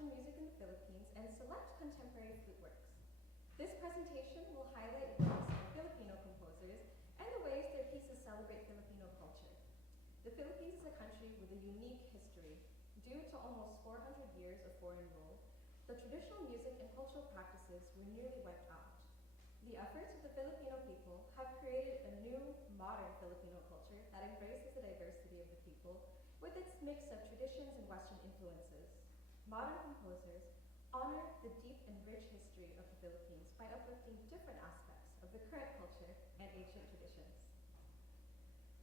Western music in the Philippines and select contemporary flute works. This presentation will highlight works of Filipino composers and the ways their pieces celebrate Filipino culture. The Philippines is a country with a unique history. Due to almost 400 years of foreign rule, the traditional music and cultural practices were nearly wiped out. The efforts of the Filipino people have created a new, modern Filipino culture that embraces the diversity of the people with its mix of traditions and Western influences. Modern composers honor the deep and rich history of the Philippines by uplifting different aspects of the current culture and ancient traditions.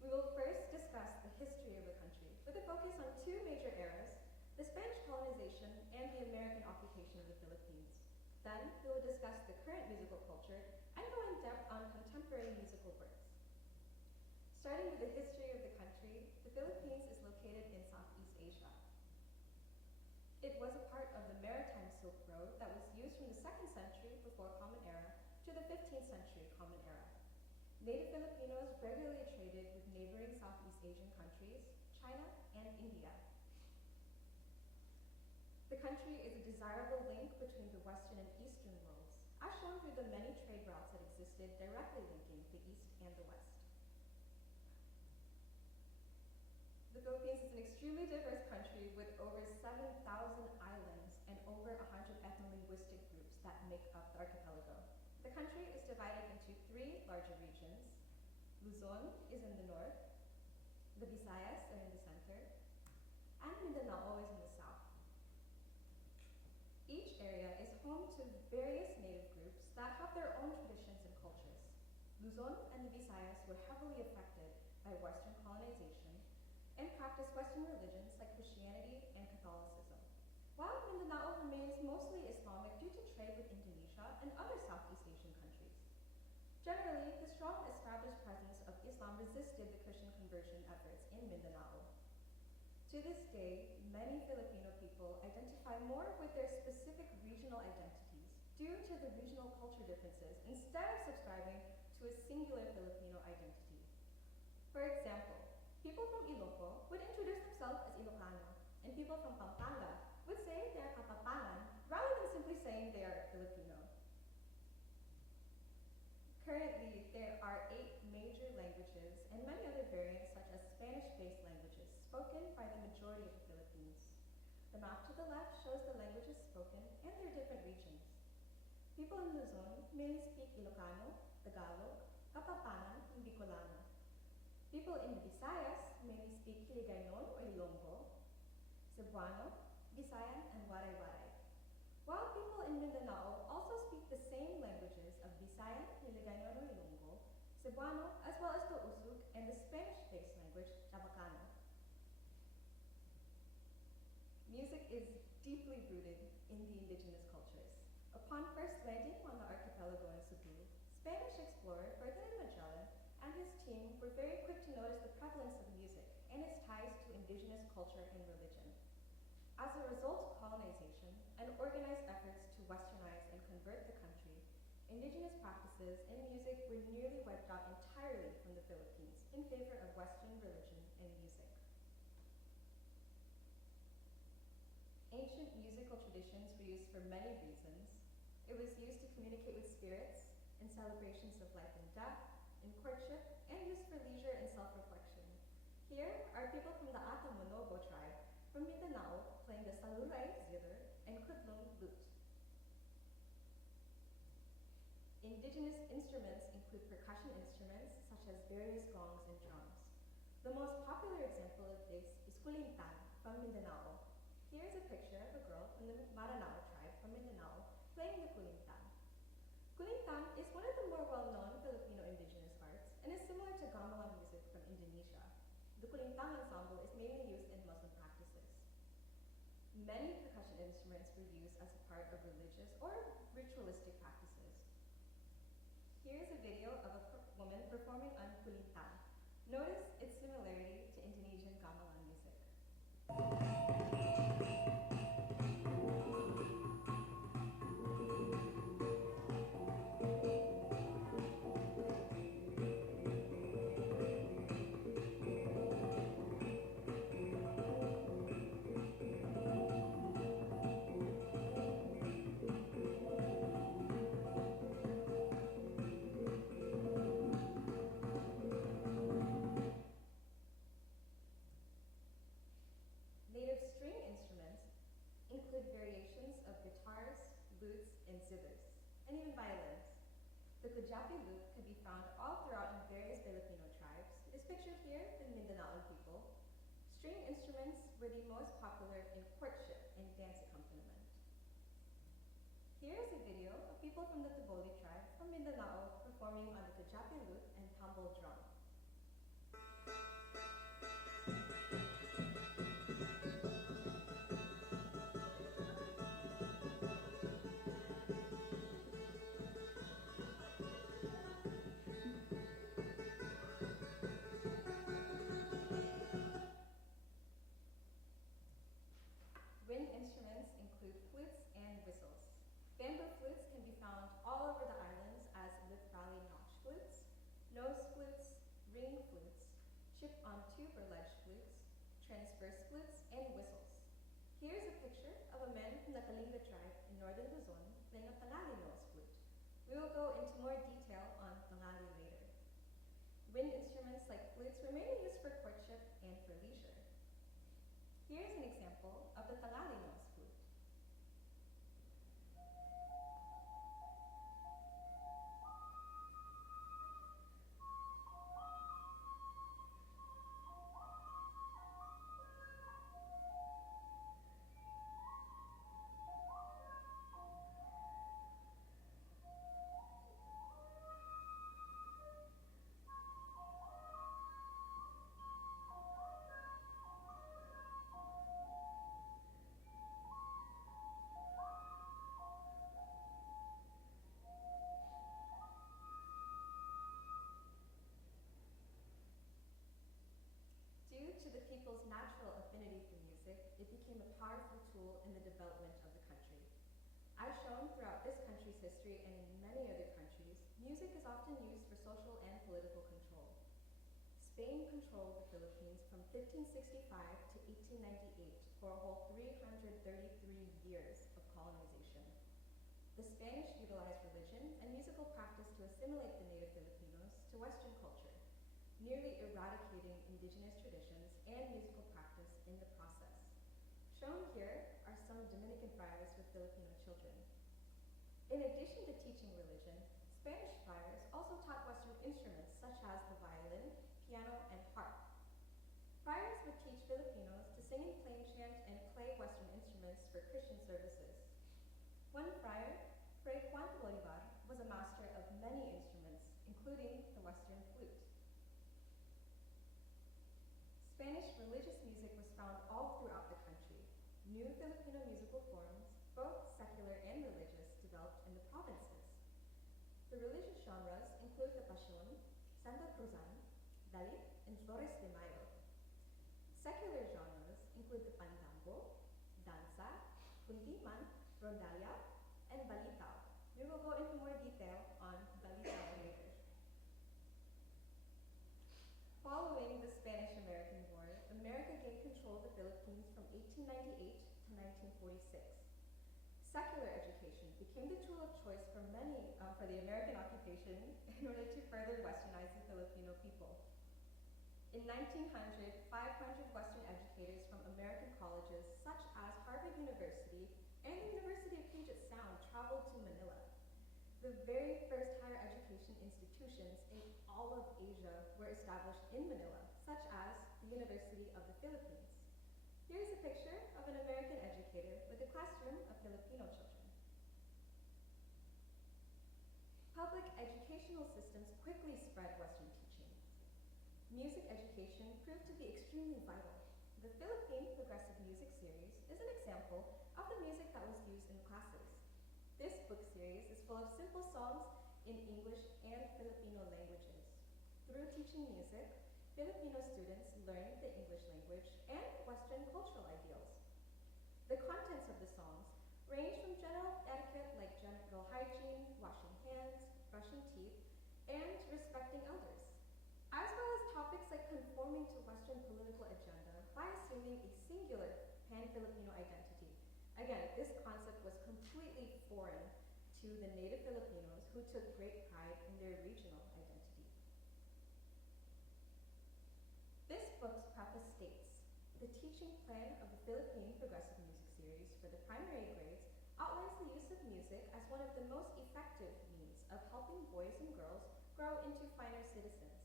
We will first discuss the history of the country with a focus on two major eras, the Spanish colonization and the American occupation of the Philippines. Then, we will discuss the current musical culture and go in depth on contemporary musical works. Starting with the history of the country, the Philippines is located in Southeast Asia. It was a part of the maritime Silk Road that was used from the 2nd century before Common Era to the 15th century Common Era. Native Filipinos regularly traded with neighboring Southeast Asian countries, China and India. The country is a desirable link between the Western and Eastern worlds, as shown through the many trade routes that existed directly linking the East and the West. The Philippines is an extremely diverse country with over 7,000 islands and over 100 ethno-linguistic groups that make up the archipelago. The country is divided into 3 larger regions. Luzon is in the north, the Visayas are in the center, and Mindanao is in the south. Each area is home to various native groups that have their own traditions and cultures. Luzon and the Visayas were heavily affected by Western colonization and practiced Western religions like Christianity and Catholicism, while Mindanao remains mostly Islamic due to trade with Indonesia and other Southeast Asian countries. Generally, the strong established presence of Islam resisted the Christian conversion efforts in Mindanao. To this day, many Filipino people identify more with their specific regional identities due to the regional culture differences instead of subscribing to a singular Filipino identity. For example, people from Iloco would introduce themselves as Ilocano, and people from Pampanga would say they are Kapapangan rather than simply saying they are Filipino. Currently, there are 8 major languages and many other variants such as Spanish-based languages spoken by the majority of the Philippines. The map to the left shows the languages spoken and their different regions. People in Luzon mainly speak Ilocano, Tagalog, Kapapangan, and Bicolano. People in the Visayas mainly speak Hiligaynon or Ilonggo, Cebuano, Visayan, and Waray-Waray. While people in Mindanao also speak the same languages of Visayan, Hiligaynon, or Ilonggo, Cebuano, as well as the Usug and the Spanish-based language, Chabacano. Music is deeply rooted in the indigenous cultures. Upon first landing on the archipelago in Cebu, Spanish explorer Ferdinand Magellan and his team were very quick to notice the prevalence of music and its ties to indigenous culture and religion. As a result of colonization and organized efforts to westernize and convert the country, indigenous practices and music were nearly wiped out entirely from the Philippines in favor of Western religion and music. Ancient musical traditions were used for many reasons. It was used to communicate with spirits in celebrations of life and death, in courtship, and used for leisure and self-reflection. Here are people from the Atamonobo tribe from Mindanao playing the saluray zither and kudlung lute. Indigenous instruments include percussion instruments such as various gongs and drums. The most popular example of this is kulintang from Mindanao. Here is a picture of a girl from the Maranao tribe from Mindanao playing the kulintang. Kulintang is one of the more well-known Filipino indigenous arts and is similar to gamelan music from Indonesia. The kulintang ensemble is mainly used in Muslim practices. Many percussion instruments were used as a part of religious or ritualistic practices. Here is a video of a woman performing on kulintang. Notice its similarity to Indonesian gamelan music. and zithers, and even violins. The Kujapi lute could be found all throughout in various Filipino tribes. It is pictured here in Mindanao people. String instruments were the most popular in courtship and dance accompaniment. Here is a video of people from the Tuboli tribe from Mindanao performing on the Kujapi lute and tambol drum. Wind instruments include flutes and whistles. Bamboo flutes can be found all over the islands as lip valley notch flutes, nose flutes, ring flutes, chip-on tube or ledge flutes, transverse flutes, and whistles. Here's a picture of a man from the Kalinga tribe in northern Luzon playing a Tongali nose flute. We will go into more detail on Tongali later. Wind instruments like flutes were mainly used for courtship and for leisure. Here's an example of the Tongali nose flute. Due to the people's natural affinity for music, it became a powerful tool in the development of the country. As shown throughout this country's history and in many other countries, music is often used for social and political control. Spain controlled the Philippines from 1565 to 1898 for a whole 333 years of colonization. The Spanish utilized religion and musical practice to assimilate the native Filipinos to Western culture, nearly eradicating indigenous traditions and musical practice in the process. Shown here are some Dominican friars with Filipino children. In addition to teaching religion, Spanish friars also taught Western instruments such as the violin, piano, and harp. Friars would teach Filipinos to sing in plain chant and play Western instruments for Christian services. One friar, Fray Juan Bolivar, was a master of many instruments, including the Western flute. Spanish religious music was found all throughout the country. New Filipino musical forms, both secular and religious, developed in the provinces. The religious genres include the Passion, Santa Cruzan, Dalit, and Flores de Mayo. Secular genres include the Pandango, Danza, Kundiman, Rondalia, and Balitao. We will go into more detail on Balitao later. Following the Spanish-American War, America gained control of the Philippines from 1898 to 1946. Secular education became the tool of choice for the American occupation in order to further westernize the Filipino people. In 1900, 500 Western educators from American colleges such as Harvard University and the University of Puget Sound traveled to Manila. The very first higher education institutions in all of Asia were established in Manila, such as the University of the Philippines. Here's a picture of an American educator with a classroom of Filipino children. Public educational systems quickly spread Western teachings. Music education proved to be extremely vital. The Philippine Progressive Music Series is an example of the music that was used in classes. This book series is full of simple songs in English and Filipino languages. Through teaching music, Filipino students learn the English language and Western cultural ideals. The contents of the songs range from general etiquette like genital hygiene, washing hands, brushing teeth, and respecting elders, as well as topics like conforming to Western political agenda by assuming a singular pan-Filipino identity. Again, this concept was completely foreign to the native Filipinos who took great pride in their regional identity. This book's preface states, the teaching plan of the Philippine Progressive Music Series for the primary grades outlines the use of music as one one of the most effective means of helping boys and girls grow into finer citizens.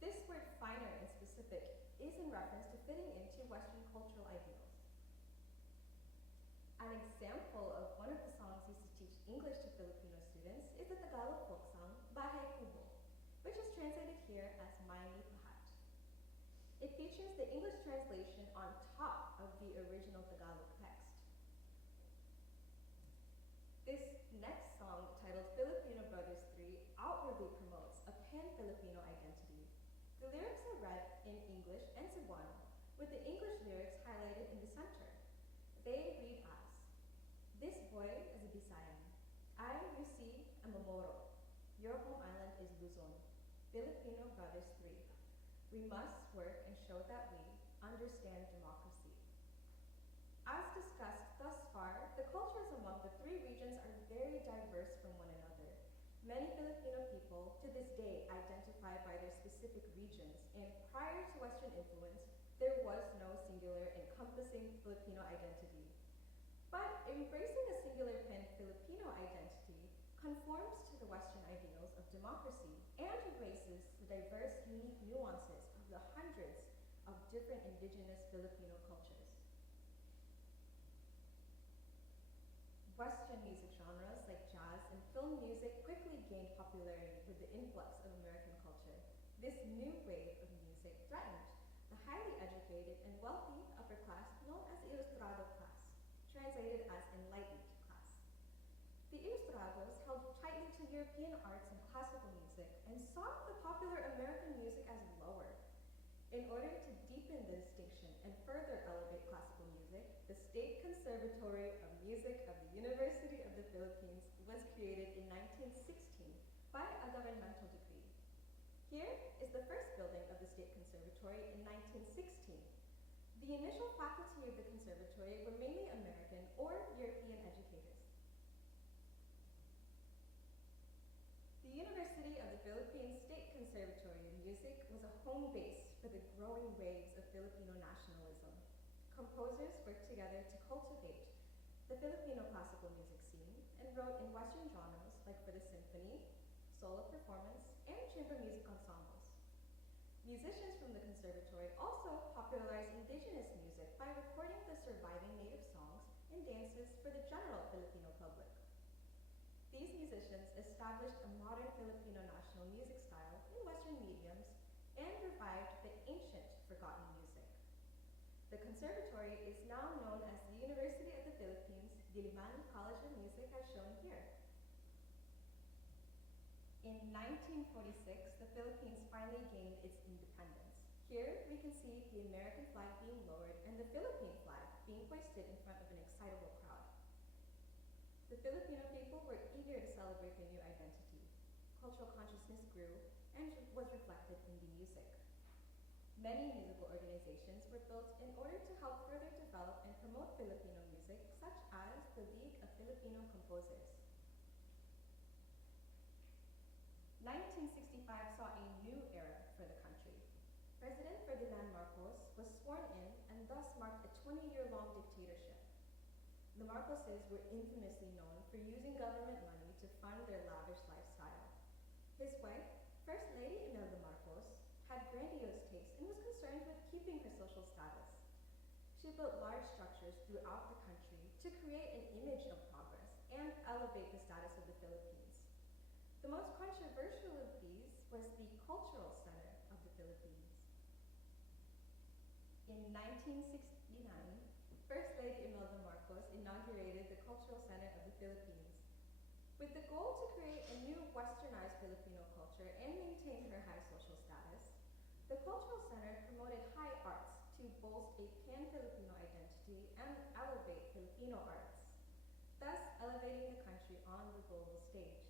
This word finer in specific is in reference to fitting into Western cultural ideals. An example of one of the songs used to teach English to Filipino students is the Tagalog folk song, Bahay Kubo, which is translated here as My Nipahat. It features the English translation on top of the original Tagalog text. This next song, titled Filipino Brothers 3, outwardly promotes a pan-Filipino identity. The lyrics are read in English and Cebuano, with the English lyrics highlighted in the center. They read as, "This boy is a Bisayan. I, you see, am a Moro. Your home island is Luzon. Filipino Brothers 3. We must work and show that we understand democracy." As discussed thus far, the cultures among the three regions are very diverse from one another. Many Filipino people to this day identify by their specific regions, and prior to Western influence, there was no singular encompassing Filipino identity. But embracing a singular pan-Filipino identity conforms to the Western ideals of democracy and embraces the diverse, unique nuances of the hundreds of different indigenous Filipino cultures. Western music genres like jazz and film music quickly gained popularity with the influx of American culture. This new wave of music threatened the highly educated and wealthy upper class known as the Ilustrado class, translated as enlightened class. The Ilustrados held tightly to European arts and classical music and saw the popular American music as lower. In order to deepen the distinction and further elevate classical music, the State Conservatory of Music of the University of the Philippines was created in 1916 by a governmental decree. Here is the first building of the State Conservatory in 1916. The initial faculty of the conservatory were mainly American or European educators. The University of the Philippines State Conservatory of Music was a home base for the growing waves of Filipino nationalism. Composers worked together to cultivate the Filipino classical music scene and wrote in Western genres like for the symphony, solo performance, and chamber music ensembles. Musicians from the conservatory also popularized indigenous music by recording the surviving native songs and dances for the general Filipino public. These musicians established a modern Filipino national music style in Western mediums and revived the ancient forgotten music. The conservatory is now known as the University of the Philippines Diliman College of Music as shown here. In 1946, the Philippines finally gained its independence. Here we can see the American flag being lowered and the Philippine flag being hoisted in front of an excitable crowd. The Filipino people were eager to celebrate their new identity. Cultural consciousness grew and was reflected in the music. Many musical organizations were built in order to help further develop and promote Filipino music, such as the League of Filipino Composers. 1965 saw a new era for the country. President Ferdinand Marcos was sworn in and thus marked a 20-year-long dictatorship. The Marcoses were infamously known for using government money to fund their lavish lifestyle. His wife, First Lady Imelda Marcos, had grandiose tastes and was concerned with keeping her social status. She built large structures throughout the country to create an image of progress and elevate the status of the Philippines. The most controversial of these was the Cultural Center of the Philippines. In 1969, First Lady Imelda Marcos inaugurated the Cultural Center of the Philippines. With the goal to create a new westernized Filipino culture and maintain her high social status, the Cultural Center promoted high arts to bolster a pan-Filipino identity and elevate Filipino arts, thus elevating the country on the global stage.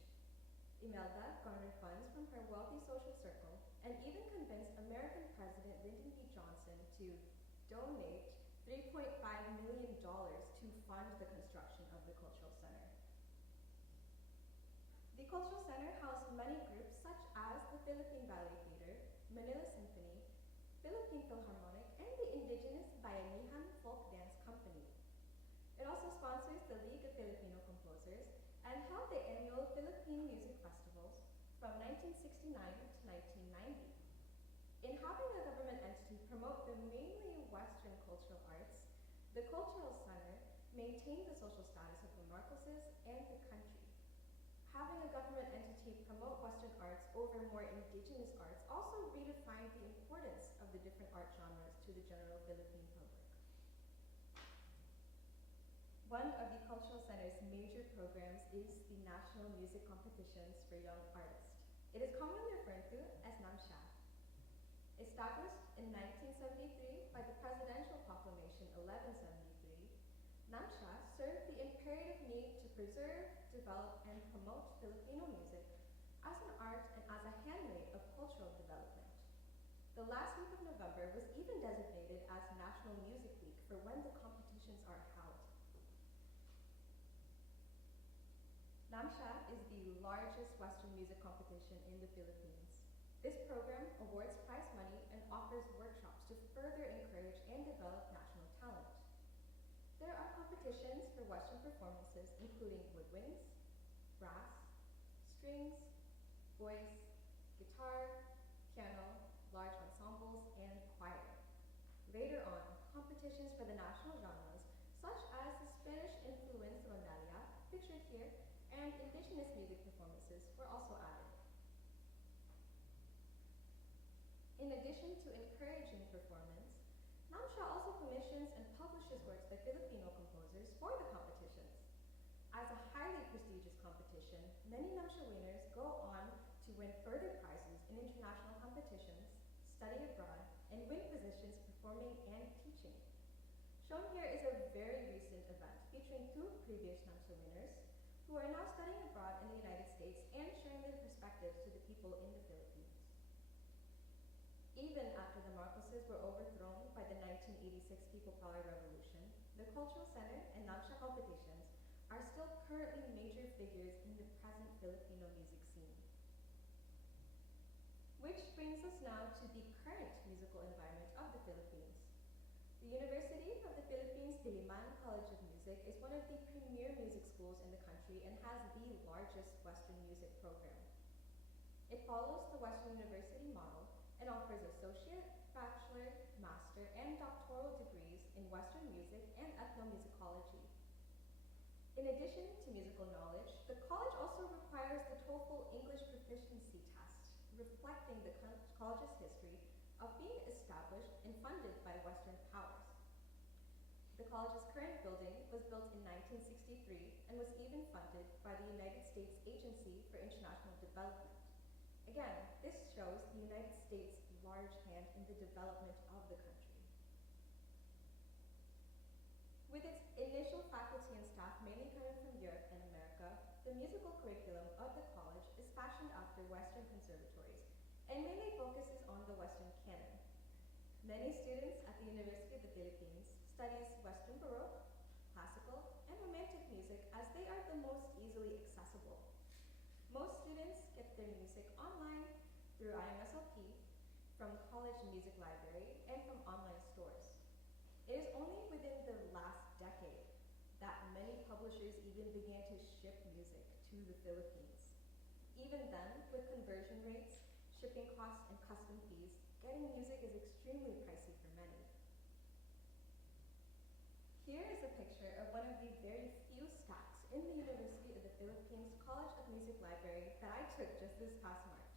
Imelda garnered funds from her wealthy social circle and even convinced American President Lyndon B. Johnson to donate $3.5 million to fund the construction of the Cultural Center. The Cultural Center housed many groups such as the Philippine Ballet Theater, Manila Symphony, Philippine Philharmonic, and the indigenous Bayanihan Folk Dance Company. It also sponsors the League of Filipino Composers and held the annual Philippine Music Festivals from 1969 to 1990. In having a government entity promote the mainly Western cultural arts, the Cultural Center maintained the social status of the Marcoses and the country. Having a government entity promote Western arts over more indigenous arts also redefined the importance of the different art genres to the general Philippine public. One of the Cultural Center's major programs is the National Music Competitions for Young Artists. It is commonly referred to as NAMSHA. Established in 1973 by the Presidential Proclamation 1173, NAMSHA served the imperative need to preserve, develop, and promote Filipino music as an art and as a handmaid of cultural development. The last week of November was even designated as National Music Week for when the competitions are held. NAMSHA is the largest Western music competition in the Philippines. This program awards prize money and offers workshops to further encourage and develop national talent. There are competitions for Western performances including woodwinds, brass, strings, voice, guitar, piano, large ensembles, and choir. Later on, competitions for the national genres such as the Spanish-influenced rondalia, pictured here, and indigenous music performances were also added. In addition to encouraging performance, NAMSHA also commissions and publishes works by Filipino composers for the competitions. As a highly prestigious competition, many NAMSHA winners go on to win further prizes in international competitions, study abroad, and win positions performing and teaching. Shown here is a very recent event featuring two previous NAMSHA winners who are now studying abroad in the United States and sharing their perspectives to the people in the Philippines. Even after the Marcoses were overthrown by the 1986 People Power Revolution, the Cultural Center and NAMSHA competitions are still currently major figures in the present Filipino music scene. Which brings us now to the current musical environment of the Philippines. The University of the Philippines Diliman College of Music is one of the premier music schools in the country and has the largest Western music program. It follows the Western University model and offers associate, bachelor, master, and doctoral degrees in Western music and ethnomusicology. In addition to musical knowledge, the college also requires the TOEFL English proficiency test, reflecting the college's history of being established and funded by Western powers. The college's current building was built in 1963 and was even funded by the United States Agency for International Development. Again, this shows the United States' large hand in the development of the country. With its initial faculty and staff mainly coming from Europe and America, the musical curriculum of the college is fashioned after Western conservatories and mainly focuses on the Western canon. Many students at the University of the Philippines studies Western Baroque, classical, and romantic music as they are the most easily accessible. Most students get their music online through IMSLP, from college music library, and from online stores. It is only within the last decade that many publishers even began to ship music to the Philippines. Even then, with conversion rates, shipping costs, and custom fees, getting music is extremely pricey for many. Here is a picture of one of the very few stacks in the University of the Philippines College of Music Library that I took just this past March.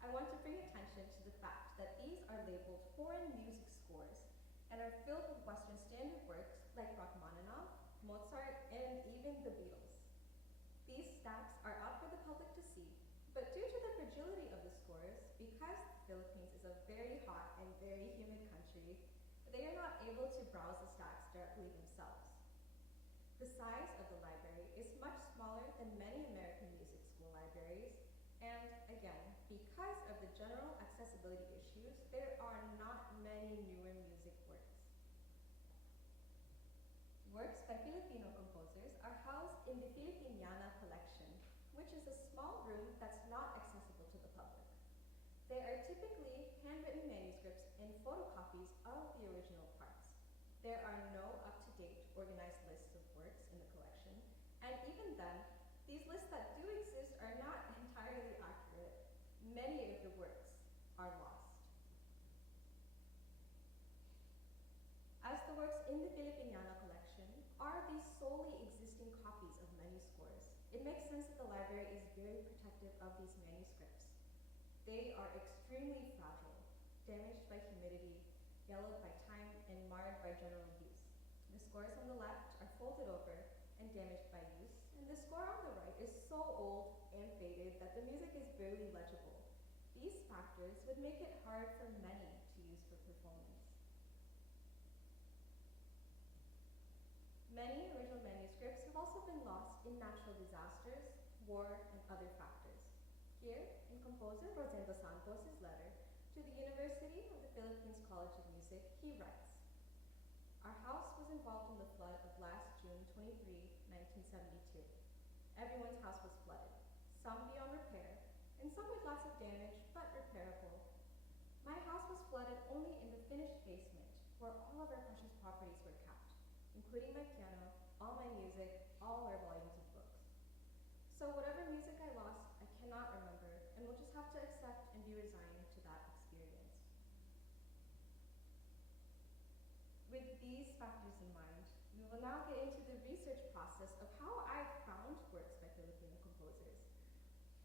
I want to bring attention to the fact that these are labeled foreign music scores and are filled with Western standard works like Rachmaninoff, Mozart, and even the Beatles. These stacks are out for the public to see, but due to the fragility of the scores, because the Philippines is a very hot and very humid country, they are not able to browse the stacks directly themselves. The size of the library is much smaller than many American music school libraries, and again, because of the general accessibility issues, there are not many newer music works. Works by Filipino composers are housed in the Filipiniana collection, which is a small room that's not accessible to the public. They are typically handwritten manuscripts and photocopies of the original parts. There are no up-to-date organized lists of works in the collection, and even then, these many of the works are lost. As the works in the Filipiniana collection are the solely existing copies of many scores, it makes sense that the library is very protective of these manuscripts. They are extremely fragile, damaged by humidity, yellowed by time, and marred by general use. The scores on the left are folded over and damaged by use, and the score on the right is so old and faded that the music is barely legible. These factors would make it hard for many to use for performance. Many original manuscripts have also been lost in natural disasters, war, and other factors. Here, in composer Rosendo Santos' letter to the University of the Philippines College of Music, he writes, "Our house was involved in the flood of last June 23, 1972. Everyone's house was flooded, some beyond repair, and some with lots of damage, but repairable. My house was flooded only in the finished basement, where all of our precious properties were kept, including my piano, all my music, all our volumes of books. So whatever music I lost, I cannot remember, and will just have to accept and be resigned to that experience." With these factors in mind, we will now get into the research process of how I found works by Filipino composers.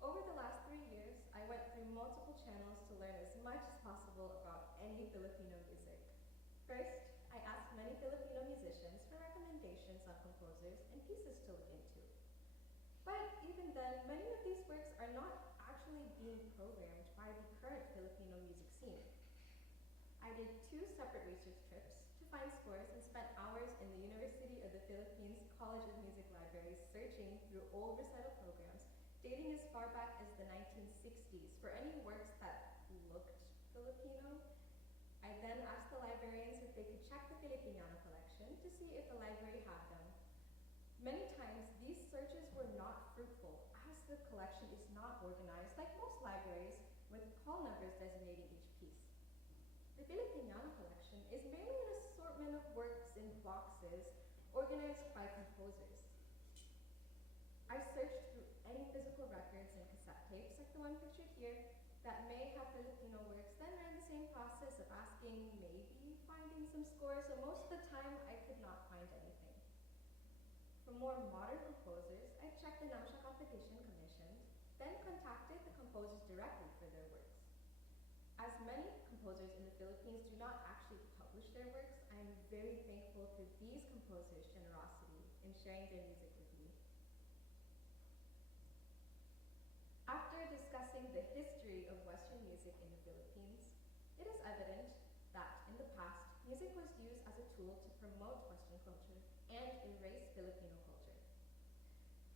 Over the last 3 years, I went through multiple channels to learn as much as possible about any Filipino music. First, I asked many Filipino musicians for recommendations on composers and pieces to look into. But even then, many of these works are not actually being programmed by the current Filipino music scene. I did 2 separate research trips to find scores and spent hours in the University of the Philippines College of Music libraries searching through old recital programs dating as far back as the 1960s for any works that looked Filipino. I then asked the librarians if they could check the Filipiniana collection to see if the library had them. Many times, these searches were not fruitful, as the collection is not organized like most libraries, with call numbers designating each piece. The Filipiniana collection is mainly an assortment of works in boxes organized by composers. I searched through any physical records and cassette tapes, like the one pictured here, that may have Filipino works, then ran the same process of asking, maybe finding some scores, so most of the time I could not find anything. For more modern composers, I checked the Namsha competition commissioned, then contacted the composers directly for their works. As many composers in the Philippines do not actually publish their works, I am very thankful for these composers' generosity in sharing their music with me. After discussing the history of Western music in the Philippines, it is evident that in the past, music was used as a tool to promote Western culture and erase Filipino culture.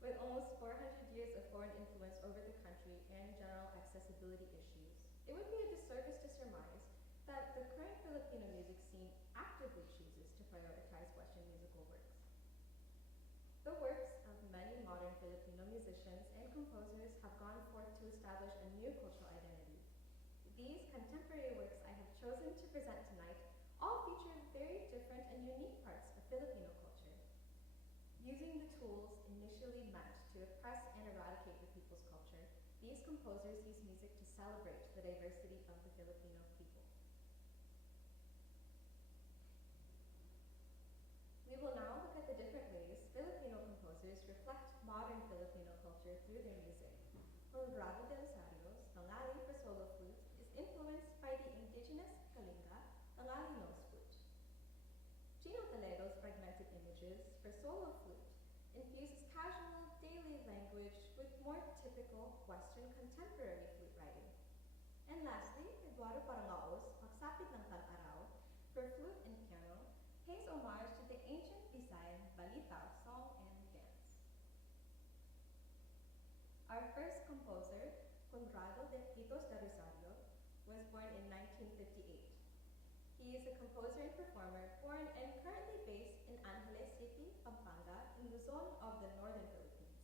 With almost 400 years of foreign influence over the country and general accessibility issues, it would be a disservice to surmise that the current Filipino music scene actively chooses to prioritize Western musical works. The works of many modern Filipino musicians and composers have gone forth to establish a new cultural identity. These contemporary works I have chosen to present tonight all feature very different and unique parts of Filipino culture. Using the tools initially meant to oppress and eradicate the people's culture, these composers use music to celebrate the diversity of the Filipino people. We will now look at the different ways Filipino composers reflect modern Filipino culture through their music. Conrado de Rosario's Tongali for solo flute is influenced by the indigenous Kalinga Tongali nose flute. Chino Toledo's Fragmented Images for solo flute infuses casual, daily language with more typical Western contemporary flute writing. And lastly, Eduardo Parangao's Pagsapit ng Tag-Araw for flute and piano pays homage to the ancient Visayan Balitaw song and dance. Our first composer, Conrado de Rosario, was born in 1958. He is a composer and performer born and currently based in Angeles City, Pampanga, in Luzon of the northern Philippines.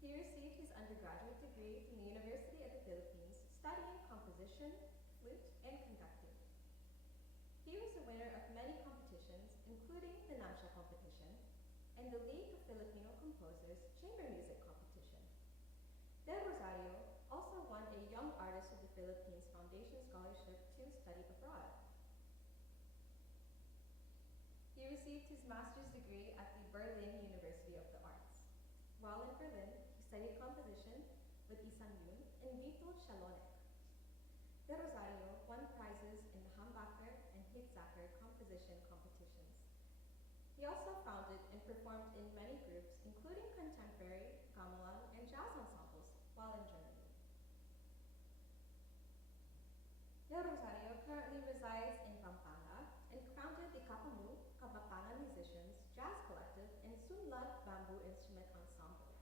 He received his undergraduate degree from the University of the Philippines, studying composition, flute, and conducting. He was a winner of many competitions, including the Namsha competition and the League of Filipino Composers Chamber Music competition. De Rosario also won a Young Artist Philippines Foundation Scholarship to study abroad. He received his master's degree at the Berlin University of the Arts. While in Berlin, he studied composition with Isang Yun and Vito Chalonek. De Rosario won prizes in the Humbacher and Hitzacker composition competitions. He also founded and performed in many groups, including contemporary, gamelan, and jazz ensembles while in Germany. De Rosario currently resides in Pampanga and founded the Kapamu, Kapapangan Musicians, Jazz Collective, and Sunlad Bamboo Instrument Ensemble.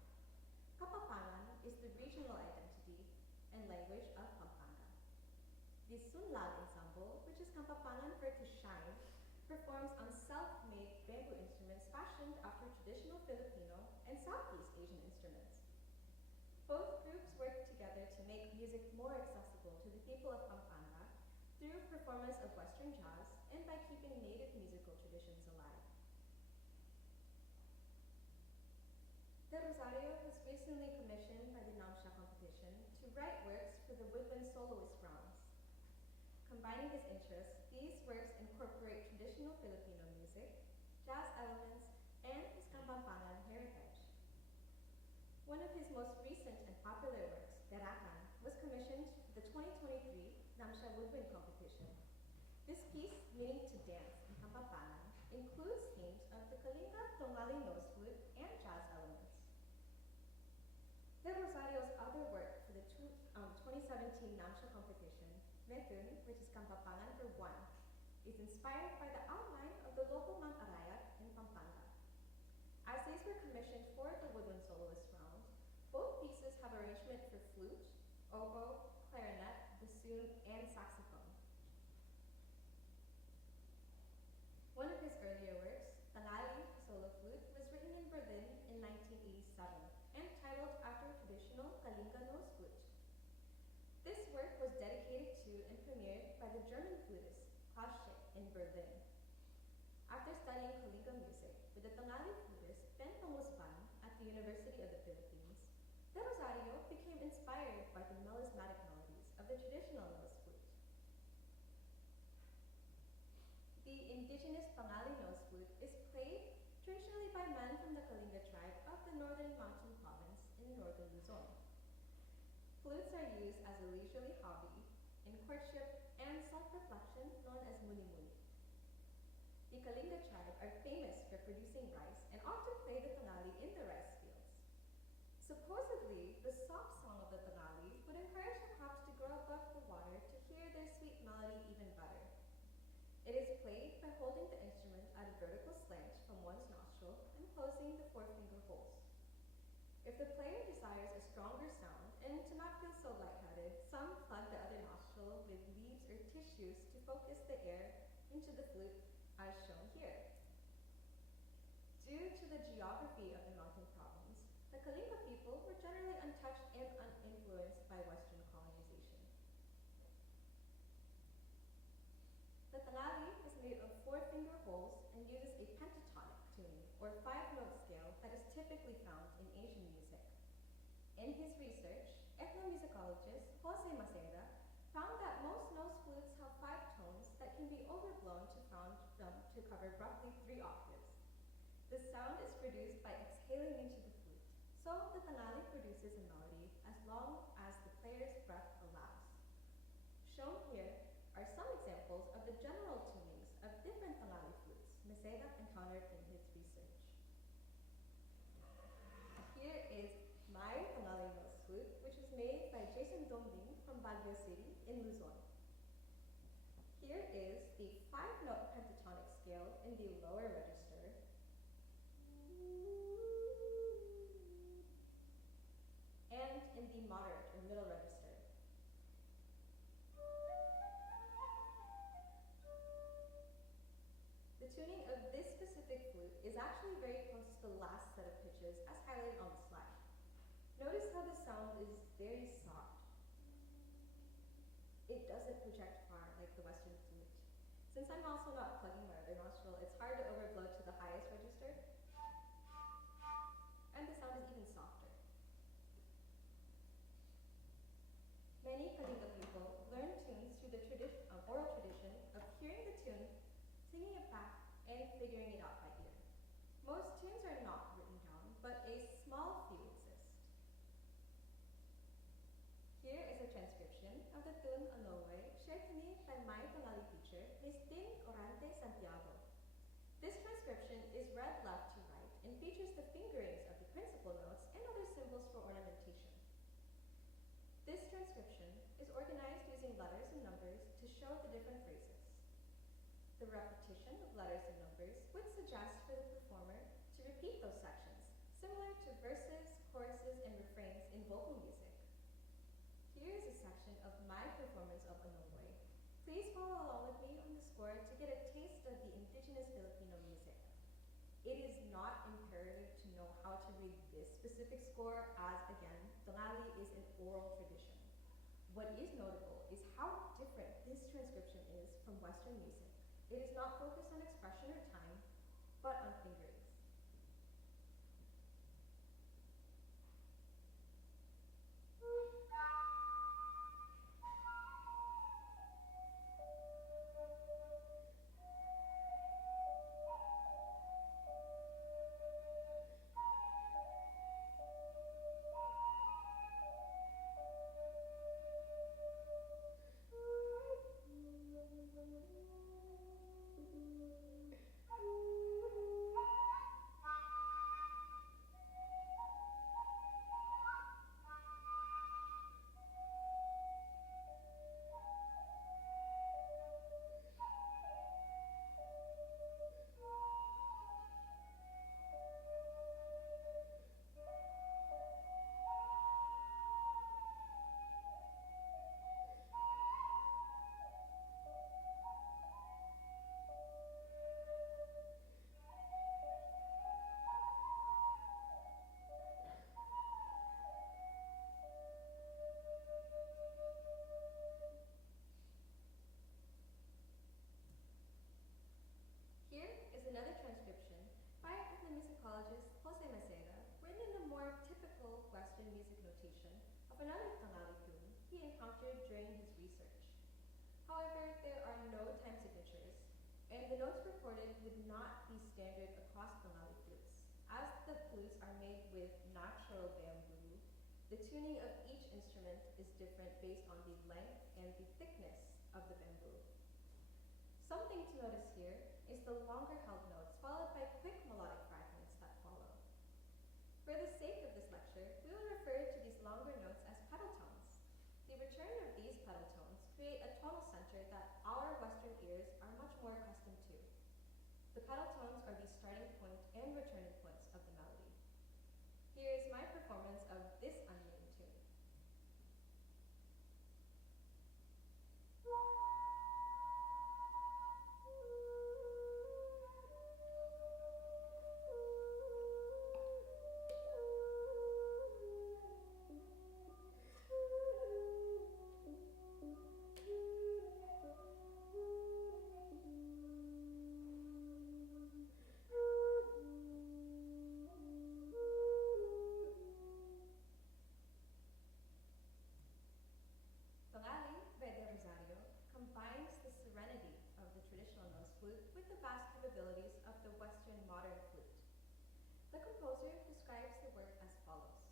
Kapapangan is the regional identity and language of Pampanga. The Sunlad Ensemble, which is Kapapangan for to shine, performs on self-made bamboo instruments fashioned after traditional Filipino and Southeast Asian instruments. Both groups work together to make music more accessible to the people of Pampanga through performance of Western jazz and by keeping native musical traditions alive. De Rosario was recently commissioned by the NAMSHA competition to write works for the Woodland Soloist Rounds. Combining his interests, these works incorporate traditional Filipino music, jazz elements, and his Kapampangan heritage. One of his most recent and popular works, Derakan, was commissioned for the 2023 NAMSHA Woodwind competition. This piece, meaning to dance in Kapampangan, includes themes of the Kalinga, Tongali nose flute, and jazz elements. De Rosario's other work for the 2017 NAMSHA competition, Metun, which is Kampapangan for one, is inspired by the outline of the local Mount Arayat in Pampanga. As these were commissioned for the Woodland Soloist Round, both pieces have arrangement for flute, oboe, clarinet, bassoon, and saxophone. One of his earlier works, Tongali solo flute, was written in Berlin in 1987 and titled after a traditional Kalinga nose flute. This work was dedicated to and premiered by the German flutist Klaus Schick in Berlin. After studying Kalinga music with the Tongali flutist Ben Pangusban at the University of the Philippines, De Rosario became inspired by the melismatic melodies of the traditional nose flute. The indigenous Tongali nose flute is played traditionally by men from the Kalinga tribe of the Northern Mountain Province in northern Luzon. Flutes are used as a leisurely hobby, in courtship, and self-reflection known as muni-muni. The Kalinga tribe are famous for producing rice and often play the Tongali in the rice fields. Supposedly, the soft song of the Tongali would encourage the crops to grow above the water to hear their sweet melody even better. It is played by holding the instrument at a vertical slant from one's nostril and closing the four-finger holes. If the player desires a stronger sound and to not feel so lightheaded, some plug the other nostril with leaves or tissues to focus the air into the flute, as shown here. Due to the geography of the mountain province, the Kalinga people were generally untouched and uninfluenced by Western colonization. The Tongali is made of four-finger holes and uses a pentatonic tuning, or five-note scale that is typically found in Asian music. In his research, ethnomusicologist Jose Maceda found that most nose flutes have five tones that can be overblown to cover roughly 3 octaves. The sound is produced by exhaling into the flute, so the Tongali produces a melody as long as the player's breath allows. Shown here are some examples of the general tunings of different Tongali flutes Maceda encountered in his research. Here is my Tongali nose flute, which is made by Jason Dombing from Baguio City in Luzon. Here is the 5-note pentatonic scale in the lower register, and in the moderate or middle register. The tuning of this specific flute is actually very close to the last set of pitches as highlighted on the slide. Notice how the sound is very soft. It doesn't project far like the Western flute. Since I'm also not plugging my other nostril, it's hard to overblow to the highest register, and the sound is even softer. Many Kalinga people singing it back and figuring it out by ear. Most tunes are not written down, but a small few exist. Here is a transcription of the tune Anowe, shared to me by my Tongali teacher, Ms. Tin Orante Santiago. This transcription is read left to right and features the fingerings of the principal notes and other symbols for ornamentation. This transcription is organized using letters and numbers to show the different phrases. The repetition of letters and numbers would suggest for the performer to repeat those sections, similar to verses, choruses, and refrains in vocal music. Here is a section of my performance of Anowe. Please follow along with me on the score to get a taste of the indigenous Filipino music. It is not imperative to know how to read this specific score, as again, Tongali is an oral tradition. What is notable is how different this transcription is from Western music. It is not focused on expression or time, but on fingerings. Here is another transcription by ethnomusicologist Jose Maceda, written in the more typical Western music notation of another Tongali tune he encountered during his research. However, there are no time signatures, and the notes recorded would not be standard across Tongali flutes. As the flutes are made with natural bamboo, the tuning of each instrument is different based on the length and the thickness of the bamboo. Something to notice here is the longer held notes followed by quick melodic fragments that follow. For the sake of this lecture, we will refer to these longer notes as pedal tones. The return of these pedal tones create a tonal center that our Western ears are much more accustomed to. The pedal tones are the starting point and returning points of the melody. Here is my performance of this unnamed tune. Tongali by Rosario combines the serenity of the traditional nose flute with the vast capabilities of the Western modern flute. The composer describes the work as follows.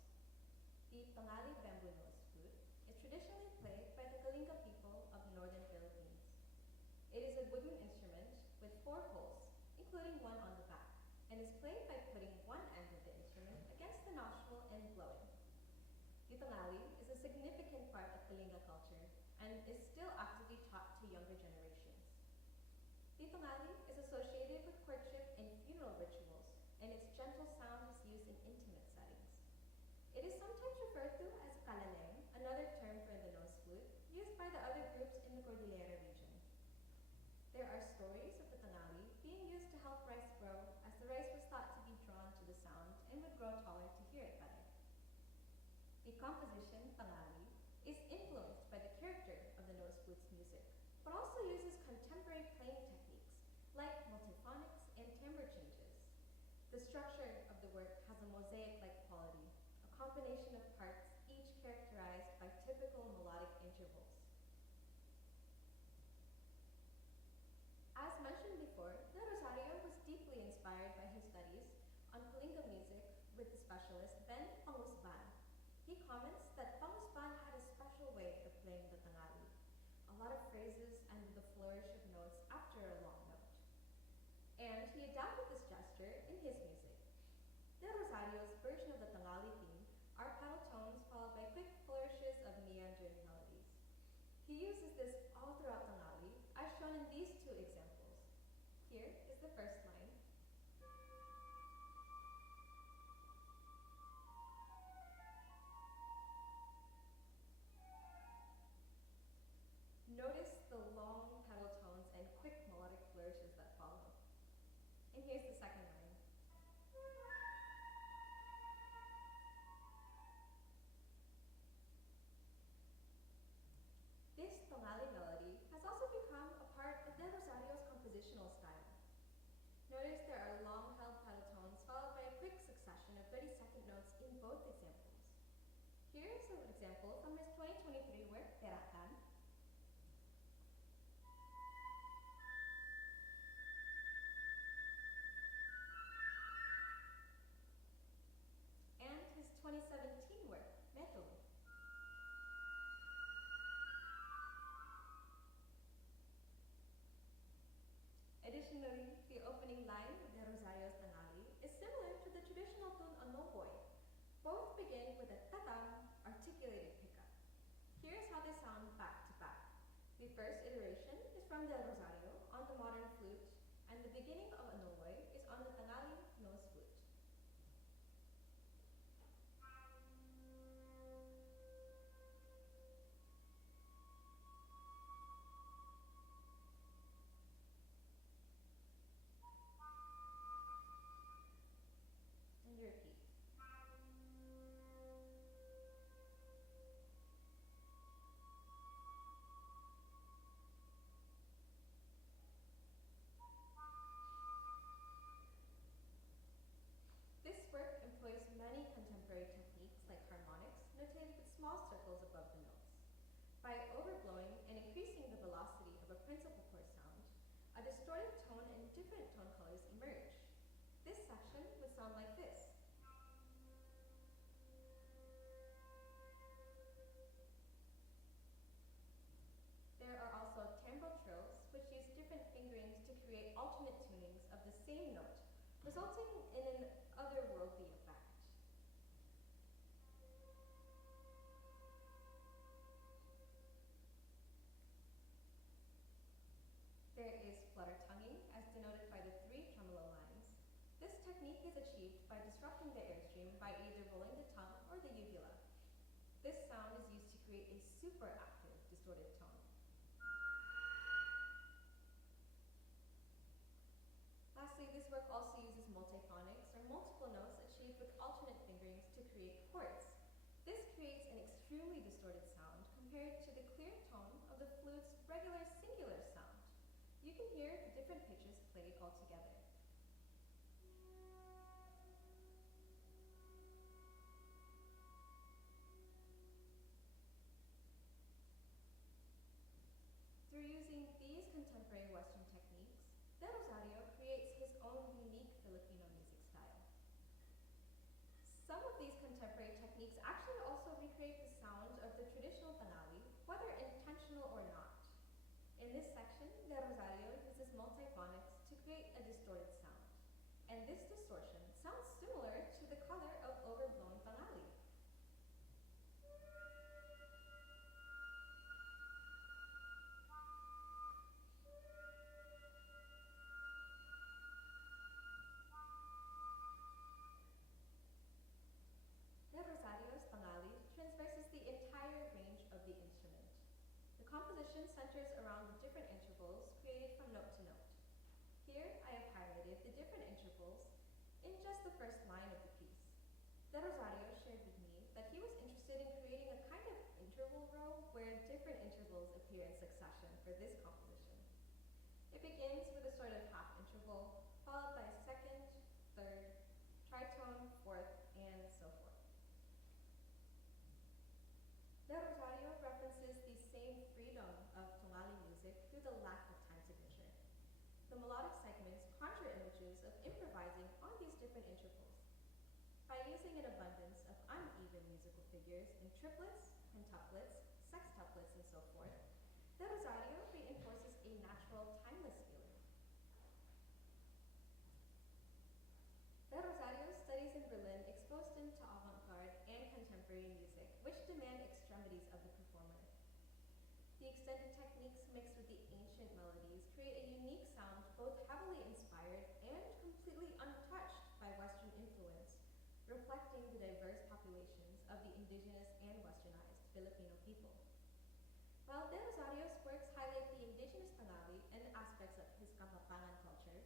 The Tongali bamboo nose flute is traditionally played by the Kalinga people of northern Philippines. It is a wooden instrument with 4 holes, including one on the back, and is played by putting one end of the instrument against the nostril and blowing. The Tongali is a significant part of Kalinga culture and is still actively taught to younger generations. The Tongali is associated with courtship and funeral rituals, and its gentle sound is used in intimate settings. It is sometimes referred to as kalaleng, another term for the nose flute, used by the other groups in the Cordillera region. There are stories of the Tongali being used to help rice grow, as the rice was thought to be drawn to the sound and would grow taller to hear it better. The composition, Tongali, is influenced by the character of the nose flute's music, but also uses contemporary playing techniques like multiphonics and timbre changes. The structure of the work has a mosaic-like quality, a combination of parts each characterized by typical melodic intervals. As mentioned before, lot of phrases and with a flourish of notes after a long note. And he adapted this gesture in his music. De Rosario's version of the Tongali theme are pedal tones followed by quick flourishes of meandering melodies. He uses this all throughout Tongali, as shown in these two examples. Here is the first line. Notice the long pedal tones and quick melodic flourishes that follow. And here's the second line. This Tongali melody has also become a part of De Rosario's compositional style. Notice there are long-held pedal tones followed by a quick succession of 30-second notes in both examples. Here is an example from his 2023 work, Peratan. And his 2017 work, Método. Additionally, the opening line of De Rosario's Tongali is similar to the traditional tune Onoboy. Both begin with a tatam articulated pickup. Here's how they sound back to back. The first iteration is from De Rosario on the modern flute, and the beginning of Onoboy is on the Tongali nose flute. And you repeat. This work employs many contemporary techniques like harmonics, notated with small circles above the notes. By overblowing and increasing the velocity of a principal chord sound, a distorted tone and different tone colors emerge. This section would sound like this. There are also timbral trills, which use different fingerings to create alternate tunings of the same note, resulting in an otherworldly effect. There is flutter tonguing, as denoted by the 3 tremolo lines. This technique is achieved by disrupting the airstream by either rolling the tongue or the uvula. This sound is used to create a superactive, distorted tone. Lastly, this work also uses multiphonics, or multiple notes achieved with alternate fingerings to create chords. This creates an extremely distorted sound compared to the clear tone of the flute's regular singular sound. You can hear the different pitches played all together. Through using these contemporary Western techniques, De Rosario creates his own unique Filipino music style. Some of these contemporary techniques actually also recreate the sound of the traditional Tongali, whether intentional or not. In this section, De Rosario uses multiphonics to create a distorted sound. And this distortion sounds similar to the color of overblown Tongali. De Rosario's Tongali transverses the entire range of the instrument. The composition centers around the different intervals created from note to note. Here, I have highlighted the different intervals in just the first line of the piece. De Rosario shared with me that he was interested in creating a kind of interval row where different intervals appear in succession for this composition. It begins with a sort of half interval, followed by a second, third, tritone, fourth, and so forth. De Rosario references the same freedom of Tongali music through the lack of time signature. The melodic segments conjure images of improvising on these different intervals. By using an abundance of uneven musical figures in triplets, quintuplets, sextuplets, and so forth, The Rosario reinforces a natural, timeless feeling. The Rosario studies in Berlin exposed him to avant-garde and contemporary music, which demand extremities of the performer. The extended techniques mixed with the ancient melodies create a unique sound both heavily inspired and completely untouched by Western influence, reflecting the diverse populations of the indigenous and westernized Filipino people. While De Rosario's works highlight the indigenous Tongali and aspects of his Kapampangan culture,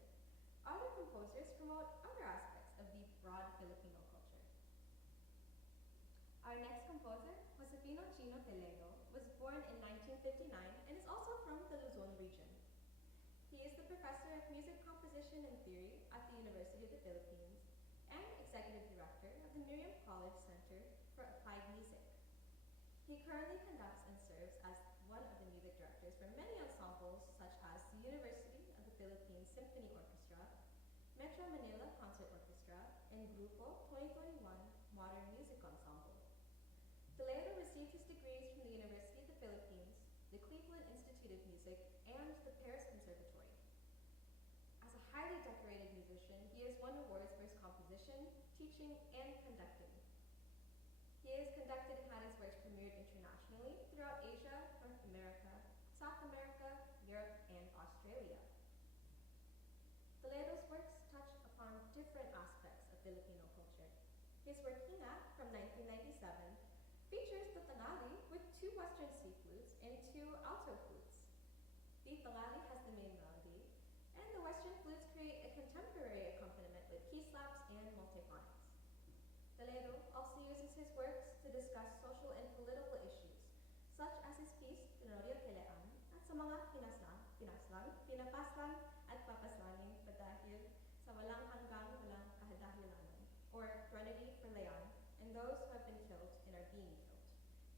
other composers promote other aspects of the broad Filipino culture. Our next composer, Josefino Chino Toledo, was born in 1959 and is also from the Luzon region. He is the professor of music composition and theory at the University of the Philippines and executive director of the Miriam College Center for Applied Music. He currently conducts and serves as one of the music directors for many ensembles such as the University of the Philippines Symphony Orchestra, Metro Manila Concert Orchestra, and Grupo 2021 Modern Music Ensemble. Toledo received his degrees from the University of the Philippines, the Cleveland Institute of Music, and the Paris Conservatory. As a highly decorated musician, he has won awards for his composition, teaching, and conducting. He has conducted and had his works premiered internationally throughout Asia, North America, South America, Europe, and Australia. Toledo's works touch upon different aspects of Filipino culture. His work Hina from 1997 features the Tongali with 2 Western C flutes and 2 alto flutes. The Tongali has the main melody, and the Western flutes create a contemporary accompaniment with key slaps and multiphonics. Toledo also uses his works to discuss social and political issues, such as his piece, Tenorio Kilean, at sa mga pinapaslang at papaslangin padahil sa walang hanggang walang kahadahilanan, or Threnody for Leon, and those who have been killed and are being killed,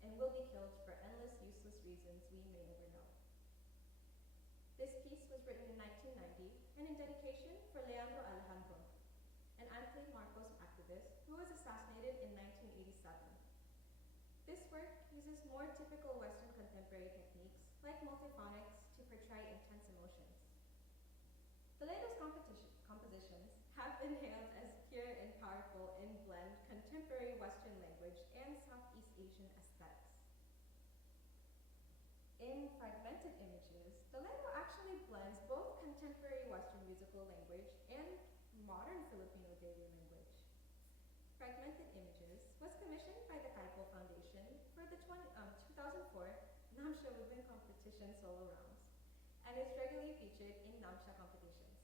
and will be killed for endless useless reasons we may never know. This piece was written in 1990 and in dedication for Leandro Alejandro, an anti-Marcos activist who was assassinated in 1987. This work uses more typical Western contemporary techniques like multiphonics to portray intense emotions. Toledo's compositions have been hailed as pure and powerful and blend contemporary Western language and Southeast Asian aesthetics. In Fragmented Images, Toledo actually blends both contemporary Western musical language and modern Filipino daily language. Fragmented Images was commissioned by the Kaipo Foundation for the 2004 Namsha Women Competition solo rounds and is regularly featured in Namsha competitions.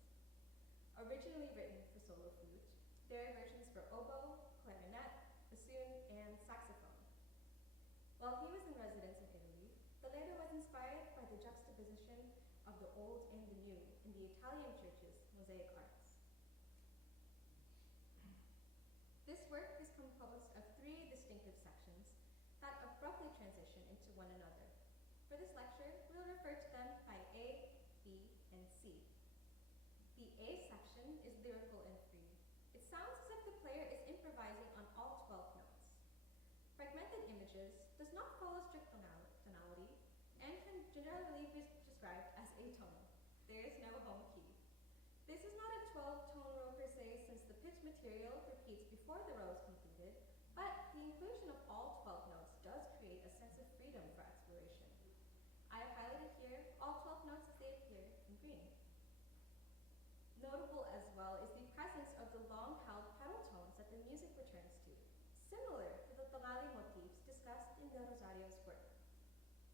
Originally written for solo flute, there are versions for oboe, clarinet, bassoon, and saxophone. While he was in residence in Italy, Toledo was inspired by the juxtaposition of the old and the new in the Italian church's mosaic arts. This work is composed of 3 distinctive sections that abruptly transition into one another. For this lecture, we'll refer to them by A, B, and C. The A section is lyrical and free. It sounds as if the player is improvising on all 12 notes. Fragmented Images does not follow strict tonality and can generally be described as atonal. There is no home key. This is not a 12-tone row per se, since the pitch material repeats before the row is completed, but the inclusion of all 12 notes does create a sense of freedom for exploration. I have highlighted here all 12 notes as they appear in green. Notable as well is the presence of the long-held pedal tones that the music returns to, similar to the Tongali motifs discussed in De Rosario's work.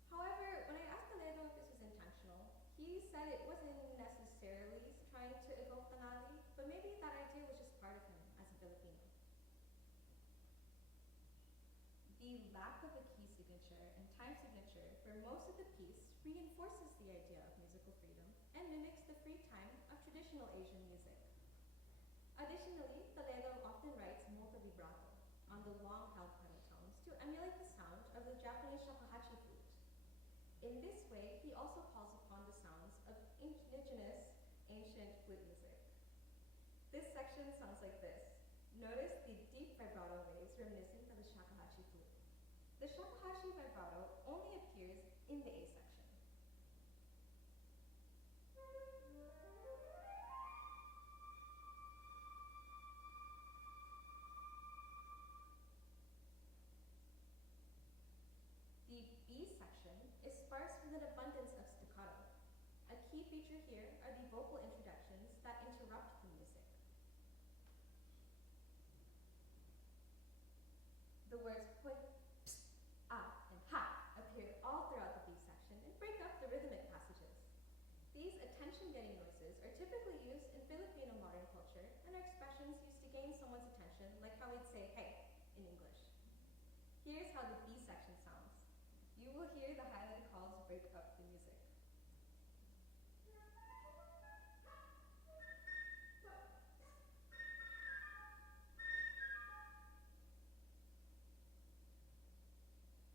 However, when I asked Toledo if this was intentional, he said it wasn't necessarily trying to evoke Tongali, but maybe that idea was just part of him as a Filipino. The lack of a key signature and time signature for most of the piece reinforces the idea of musical freedom and mimics the free time of traditional Asian music. Additionally, Toledo often writes multi-vibrato on the long-held pedal tones to emulate the sound of the Japanese shakuhachi flute. In this way, he also calls upon the sounds of indigenous ancient flute music. This section sounds like this. Notice the deep vibrato waves reminiscent of the shakuhachi flute. The shakuhachi vibrato only appears in the A section. hear are the vocal introductions that interrupt the music. The words poi, ps, ah, and ha appear all throughout the B section and break up the rhythmic passages. These attention-getting noises are typically used in Filipino modern culture and are expressions used to gain someone's attention, like how we'd say hey in English. Here's how the B section sounds. You will hear the highlighted calls break up the music.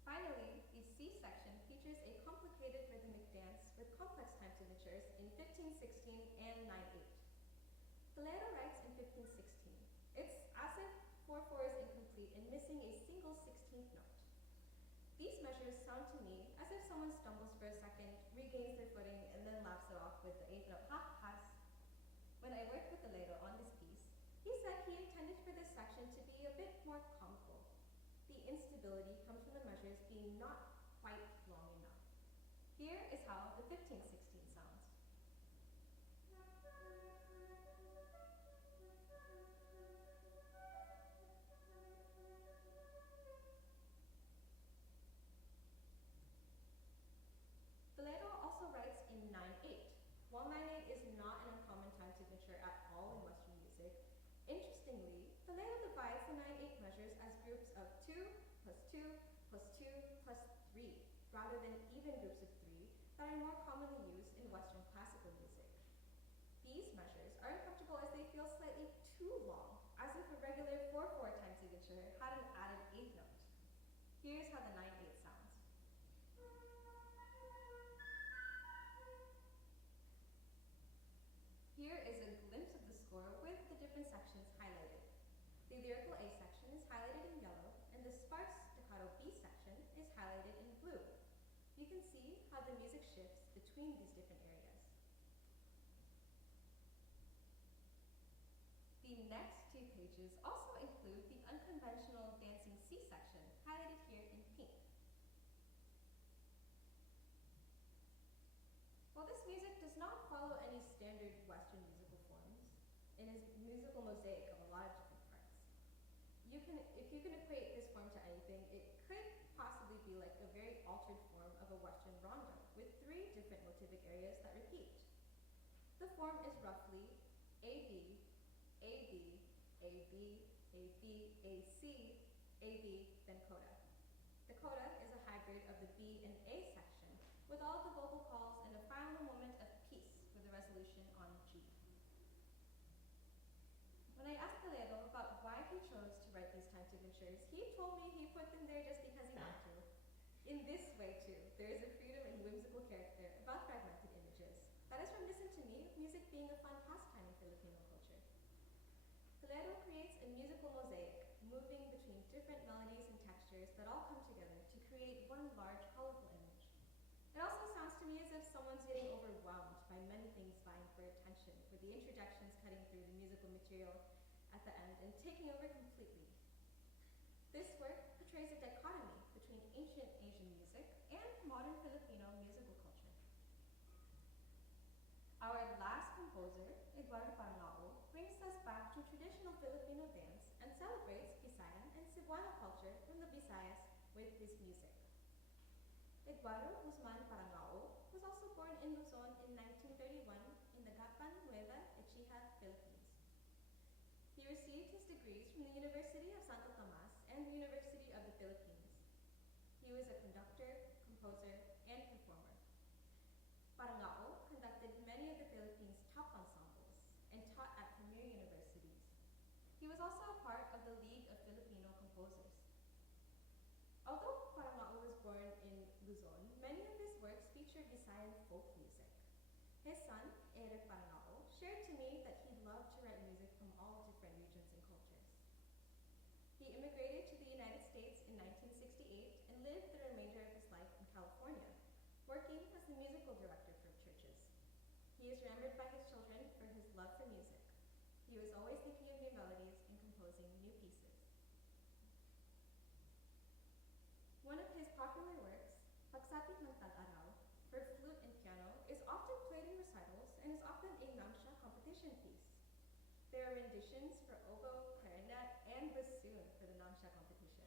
Finally, the C section features a complicated rhythmic dance with complex time signatures in 15/16 and 9/8. Toledo writes in 15/16. It's as if 4/4 is incomplete and missing a single 16th note. These measures sound to me as if someone stumbles for a second, regains their footing, and then laughs it off with the 8th note ha has. When I worked with Toledo on this piece, he said he intended for this section to be a bit more comical. The instability comes from the measures being not quite long enough. Here is how the 15/16 sounds. Toledo also writes in 9/8. While 9/8 is not an uncommon time signature at all in Western music, interestingly, Toledo divides the 9/8 measures as groups of 2 plus 2 plus 2 plus 3, rather than even groups of 3 that are more commonly used in Western classical music. These measures are uncomfortable as they feel slightly too long, as if a regular 4/4 time signature had an added 8th note. Here's how the 9/8 sounds. Here is a glimpse of the score with the different sections highlighted. The lyrical A section is highlighted in yellow, and the sparse staccato B section is highlighted in blue. You can see how the music shifts between these different areas. The next two pages also include the unconventional dancing C section, highlighted here in pink. While this music does not follow any standard Western musical forms, it is a musical mosaic of a lot of different parts. If you can equate this form to anything, it could possibly be like a very altered form of a Western rondo, with 3 different motivic areas that repeat. The form is roughly A-B, A-B, A-B, A-B, A-C, A-B, then coda. The coda is a hybrid of the B and A section, with all the vocal calls and a final moment of peace with a resolution on G. When I asked Toledo about why he chose to write these time signatures, he told me he put them there just because he wanted to. In this way, too, there is a freedom and whimsical character about fragmented images that is reminiscent to me of music being a fun pastime in Filipino culture. Toledo creates a musical mosaic, moving between different melodies and textures that all come together to create one large, colorful image. It also sounds to me as if someone's getting overwhelmed by many things vying for attention, with the interjections cutting through the musical material at the end and taking over completely. This work portrays a dichotomy between ancient Asian music and modern Filipino musical culture. Our last composer, Eduardo, brings us back to traditional Filipino dance and celebrates Visayan and Cebuano culture from the Visayas with his music. Eduardo Parungao was also born in Luzon in 1931 in the Gapan, Nueva Ecija, Philippines. He received his degrees from the University of Santo Tomas and the University of the Philippines. He was a conductor, composer, and performer. Parungao conducted many of the Philippines' top ensembles and taught at premier universities. He was also a part of the League of Filipino Composers. Although Parungao was born in Luzon, many of his works feature Visayan folk music. His son, Parungao, shared to me that he loved to write music from all different regions and cultures. He immigrated to the United States in 1968 and lived the remainder of his life in California, working as the musical director for churches. He is remembered by his children for his love for music. He was always thinking of new melodies and composing new pieces. One of his popular works, Pagsapit ng Tag-Araw, for flute and piano, is often played in recitals and is competition piece. There are renditions for oboe, clarinet, and bassoon for the Namsha competition.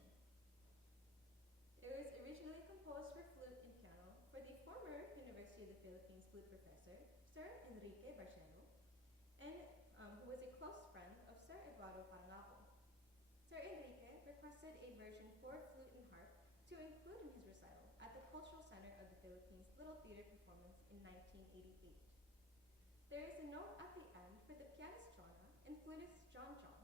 It was originally composed for flute and piano for the former University of the Philippines flute professor, Sir Enrique Barcelo, and who was a close friend of Sir Eduardo Parungao. Sir Enrique requested a version for flute and harp to include in his recital at the Cultural Center of the Philippines Little Theater performance in 1988. There is a note at the end for the pianist Chona and flutist John John.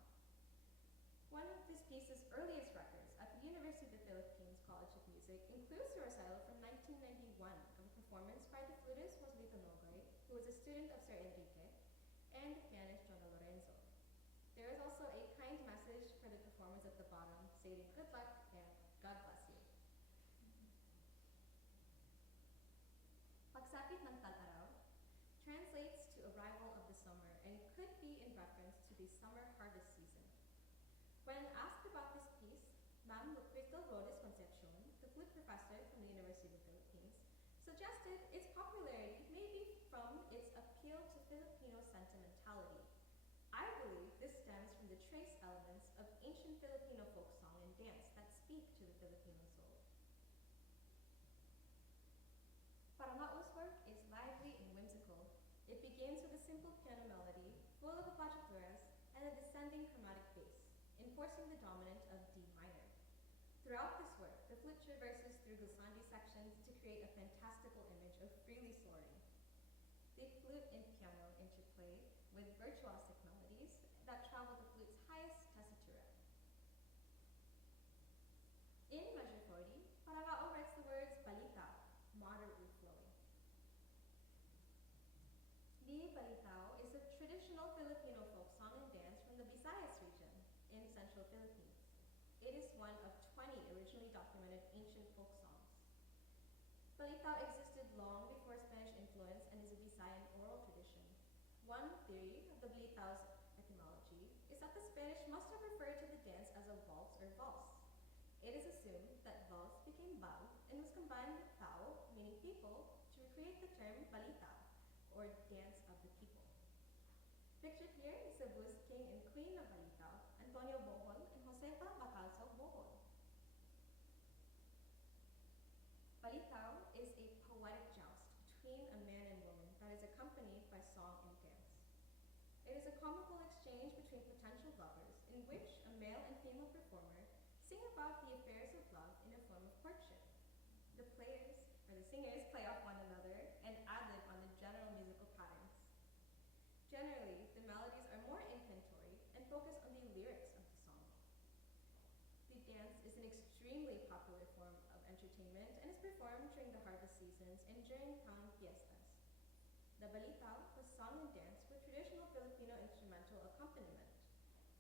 One of this piece's earliest records at the University of the Philippines College of Music includes a recital from 1991 of a performance by the flutist Joselito Nogoy, who was a student of Sir Enrique, and the pianist Jonah Lorenzo. There is also a kind message for the performers at the bottom stating good luck and God bless you. Pagsapit ng Tag-Araw translates to arrival of the summer and could be in reference to the summer harvest season. When asked about this piece, Ma'am Crystal Rodes Concepcion, the flute professor from the University of the Philippines, suggested its popularity may be from its appeal to Filipino sentimentality. I believe this stems from the trace elements of ancient Filipino folk song and dance that speak to the Filipino soul. Parangao's work is lively and whimsical. It begins with a simple piano melody, full of appoggiaturas and a descending chromatic bass, enforcing the dominant of D minor. Throughout this work, the flute traverses through glissandi sections to create a fantastical image of freely soaring. The flute and piano interplay with virtuosic melodies that travel the flute's highest tessitura. In measure 40, Parangao writes the words balita, moderately flowing. The balitao is a traditional Filipino folk song and dance from the Visayas region in central Philippines. It is one of 20 originally documented ancient folk songs. Balitao existed long before Spanish influence and is a Visayan oral tradition. One theory of the balitao's etymology is that the Spanish must have referred to the dance as a waltz or valse. It is assumed that valse became bal and was combined with tao, meaning people, to create the term balitao, or dance of the people. Pictured here is the Bus King and Queen of Balitao, Antonio Bohol and Josefa Batalso Bohol. Balitao is a poetic joust between a man and woman that is accompanied by song and dance. It is a comical exchange between potential lovers in which a male and female performer sing about the affairs of love in a form of courtship. The players, or the singers, play off one another and ad-lib on the general musical patterns. Generally, the melodies are more incantory and focus on the lyrics of the song. The dance is an extremely popular form of entertainment and is performed during the harvest seasons and during town fiestas. The balitao was sung and danced with traditional Filipino instrumental accompaniment,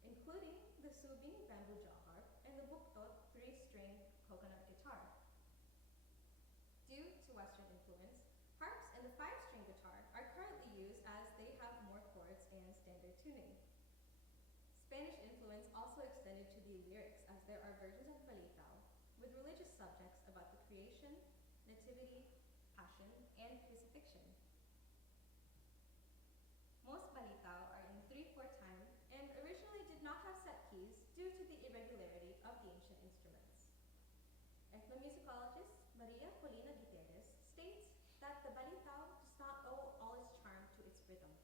including the subing bamboo jaw harp and the buktot 3-string coconut guitar. Due to Western influence, harps and the 5-string guitar are currently used as they have more chords and standard tuning. Spanish influence also extended to the lyrics as there are versions of balitao with religious subjects about the creation, nativity, passion, and crucifixion. Most balitao are in 3/4 time and originally did not have set keys due to the irregularity of the ancient instruments. Ethnomusicologist Maria Colina Guiterres states that the balitao does not owe all its charm to its rhythm.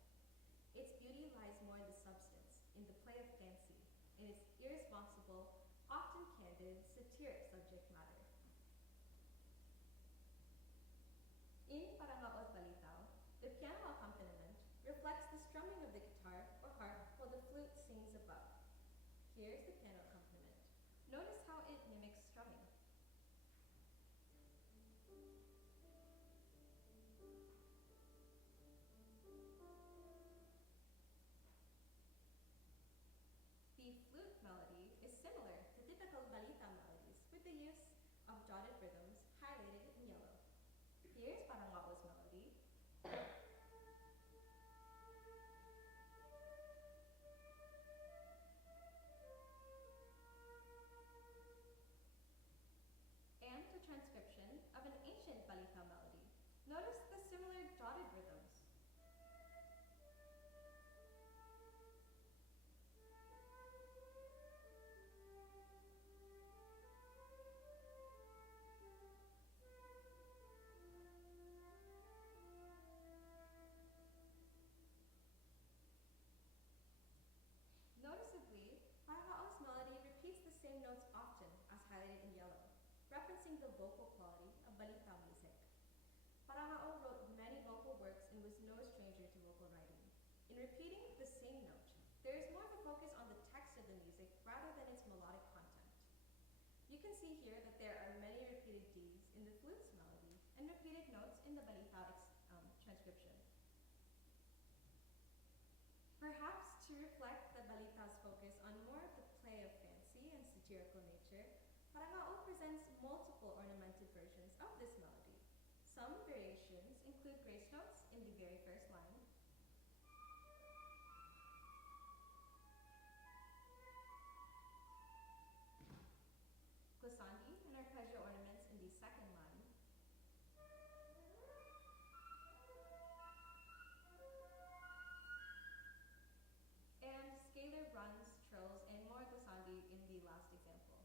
Its beauty lies more in the substance, in the play of fancy, in its irresponsible, often candid, satiric subject matter. In Parangao's balitao, the piano accompaniment reflects the strumming of the guitar or harp while the flute sings above. Here's the piano accompaniment. Notice how it mimics strumming. The flute melody is similar to typical balita melodies with the use of dotted rhythms highlighted in yellow. Here's Parangao's melody. And a transcription of an ancient balita melody. Notice the similar dotted rhythms. the vocal quality of balita music. Parungao wrote many vocal works and was no stranger to vocal writing. In repeating the same note, there is more of a focus on the text of the music rather than its melodic content. You can see here that there are many repeated Ds in the flute's melody and repeated notes in the balita transcription. Perhaps to reflect the balita's focus on more of the play of fancy and satirical nature, Parungao presents multiple ornamented versions of this melody. Some variations include grace notes in the very first line, glissandi and arpeggio ornaments in the second line, and scalar runs, trills, and more glissandi in the last example.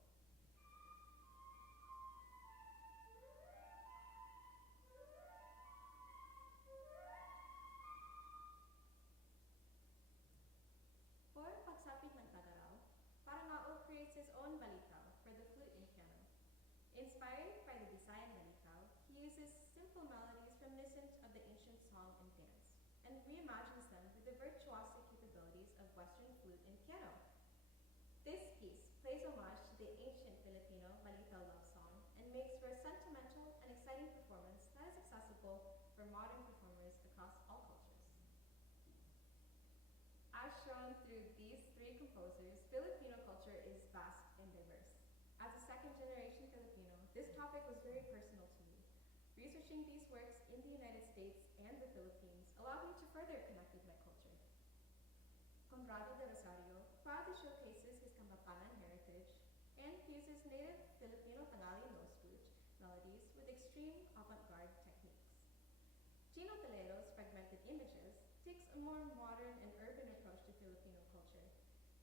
For Pagsapit ng Tag-Araw, Parungao creates his own balitaw for the flute and piano. Inspired by the Visayan balitaw, he uses simple melodies reminiscent of the ancient song and dance, and reimagines them with the virtuosic capabilities of Western flute and piano. This piece plays homage to the ancient Filipino balitaw love song and makes for a sentimental and exciting performance that is accessible for modern performers across all cultures. As shown through these three composers, Filipino culture is vast and diverse. As a second-generation Filipino, this topic was very personal to me. Researching these works in the United States and the Philippines allowed me to further connect with my culture. Conrado de Rosario proudly showcases his Kapampangan heritage and fuses native Filipino Tongali nose flute melodies with extreme avant-garde techniques. Chino Toledo's Fragmented Images takes a more modern and urban approach to Filipino culture.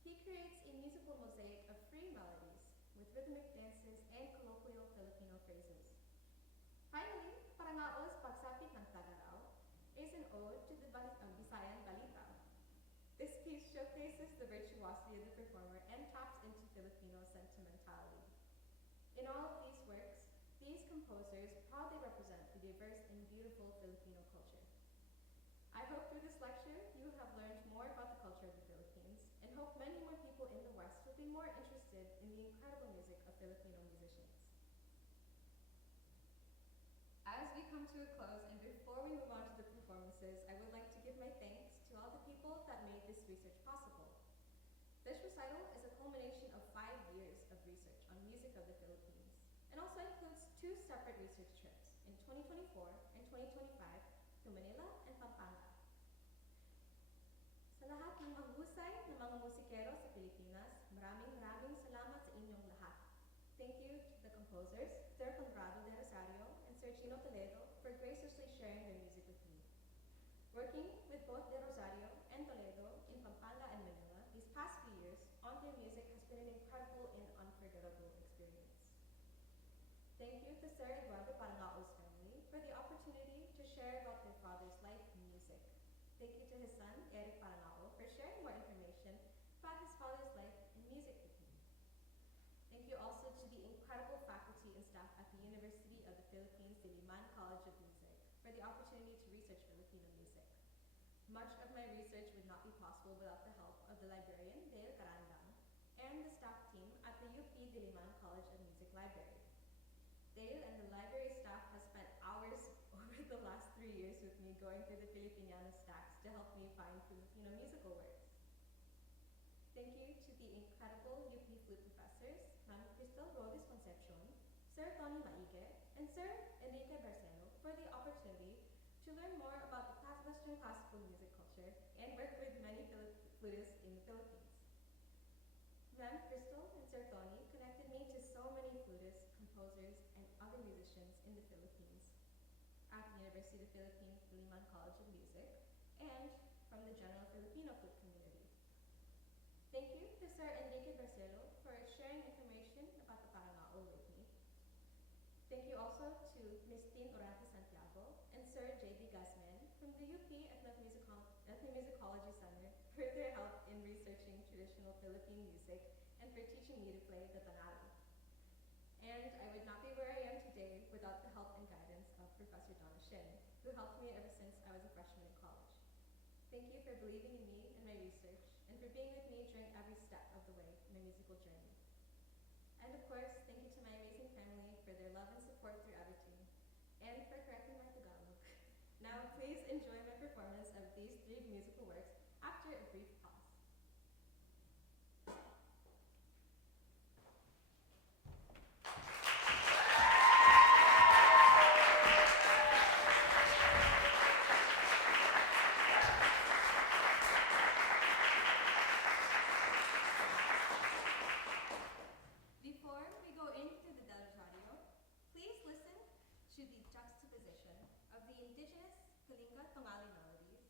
He creates a musical mosaic of free melodies with rhythmic dances and colloquial Filipino phrases. Finally, Parangao's Pagsapit ng Tag-Araw is an ode to the Visayan balitaw. This piece showcases the virtuosity of the performer and taps into Filipino sentimentality. In all of these works, these composers proudly represent the diverse and beautiful Filipino culture. I hope through this lecture you have learned more about the culture of the Philippines and hope many more people in the West will be more interested in the incredible music of Filipino musicians. As we come to a close and before we move on to the performances, I would like to give my thanks to all the people that made this research possible. This recital is a culmination of 5 years of research on music of the Philippines and also includes 2 separate research trips in 2024 and 2025 to Manila and Pampanga. Sa lahat ng mahusay na mga musikero sa Pilipinas, maraming salamat sa inyong lahat. Thank you to the composers, Sir Conrado de Rosario and Sir Chino Toledo, for graciously sharing their music with me. Working with both de Rosario and Toledo in Pampanga and Manila these past few years on their music has been an incredible and unforgettable experience. Thank you to Sir Eduardo Parangao's family for the opportunity to share about their father's life and music. Thank you to his son, Eric Parangao, for sharing more information about his father's life and music with me. Thank you also to the incredible faculty and staff at the University of the Philippines Diliman College of Music for the opportunity to research Filipino music. Much of my research would not be possible without the help of the librarian, Dale Carandang, and the staff team at the UP Diliman College of Music Library. Dale and the library staff has spent hours over the last 3 years with me going through the Filipiniana stacks to help me find Filipino musical works. Thank you to the incredible UP flute professors, Ma'am Crystal Rodis Concepcion, Sir Tony Maige, and Sir Enrique Barcelo for the opportunity to learn more about the Western classical music culture and work with many flutists in the Philippines. Ma'am Crystal and Sir Tony connected me to so many flutists, composers, and other musicians in the Philippines at the University of the Philippines Diliman College of Music and from the general Filipino flute community. Thank you to Sir Enrique Barcelo for sharing information about the Parangao with me. Thank you also to Ms. Tin Orante Santiago and Sir J.D. Guzman from the UP Ethnomusicology Center for their help in researching traditional Philippine music and for teaching me to play the Tongali. And I would not be where I am today Professor Donna Shin, who helped me ever since I was a freshman in college. Thank you for believing in me and my research, and for being with me during every step of the way in my musical journey. And of course, thank you to my amazing family for their love and support through everything, and for correcting my Tagalog. Now, please enjoy my performance of these three musical works after a brief pause. Before we go into the Rosario, please listen to the juxtaposition of the indigenous Kalinga Tongali melodies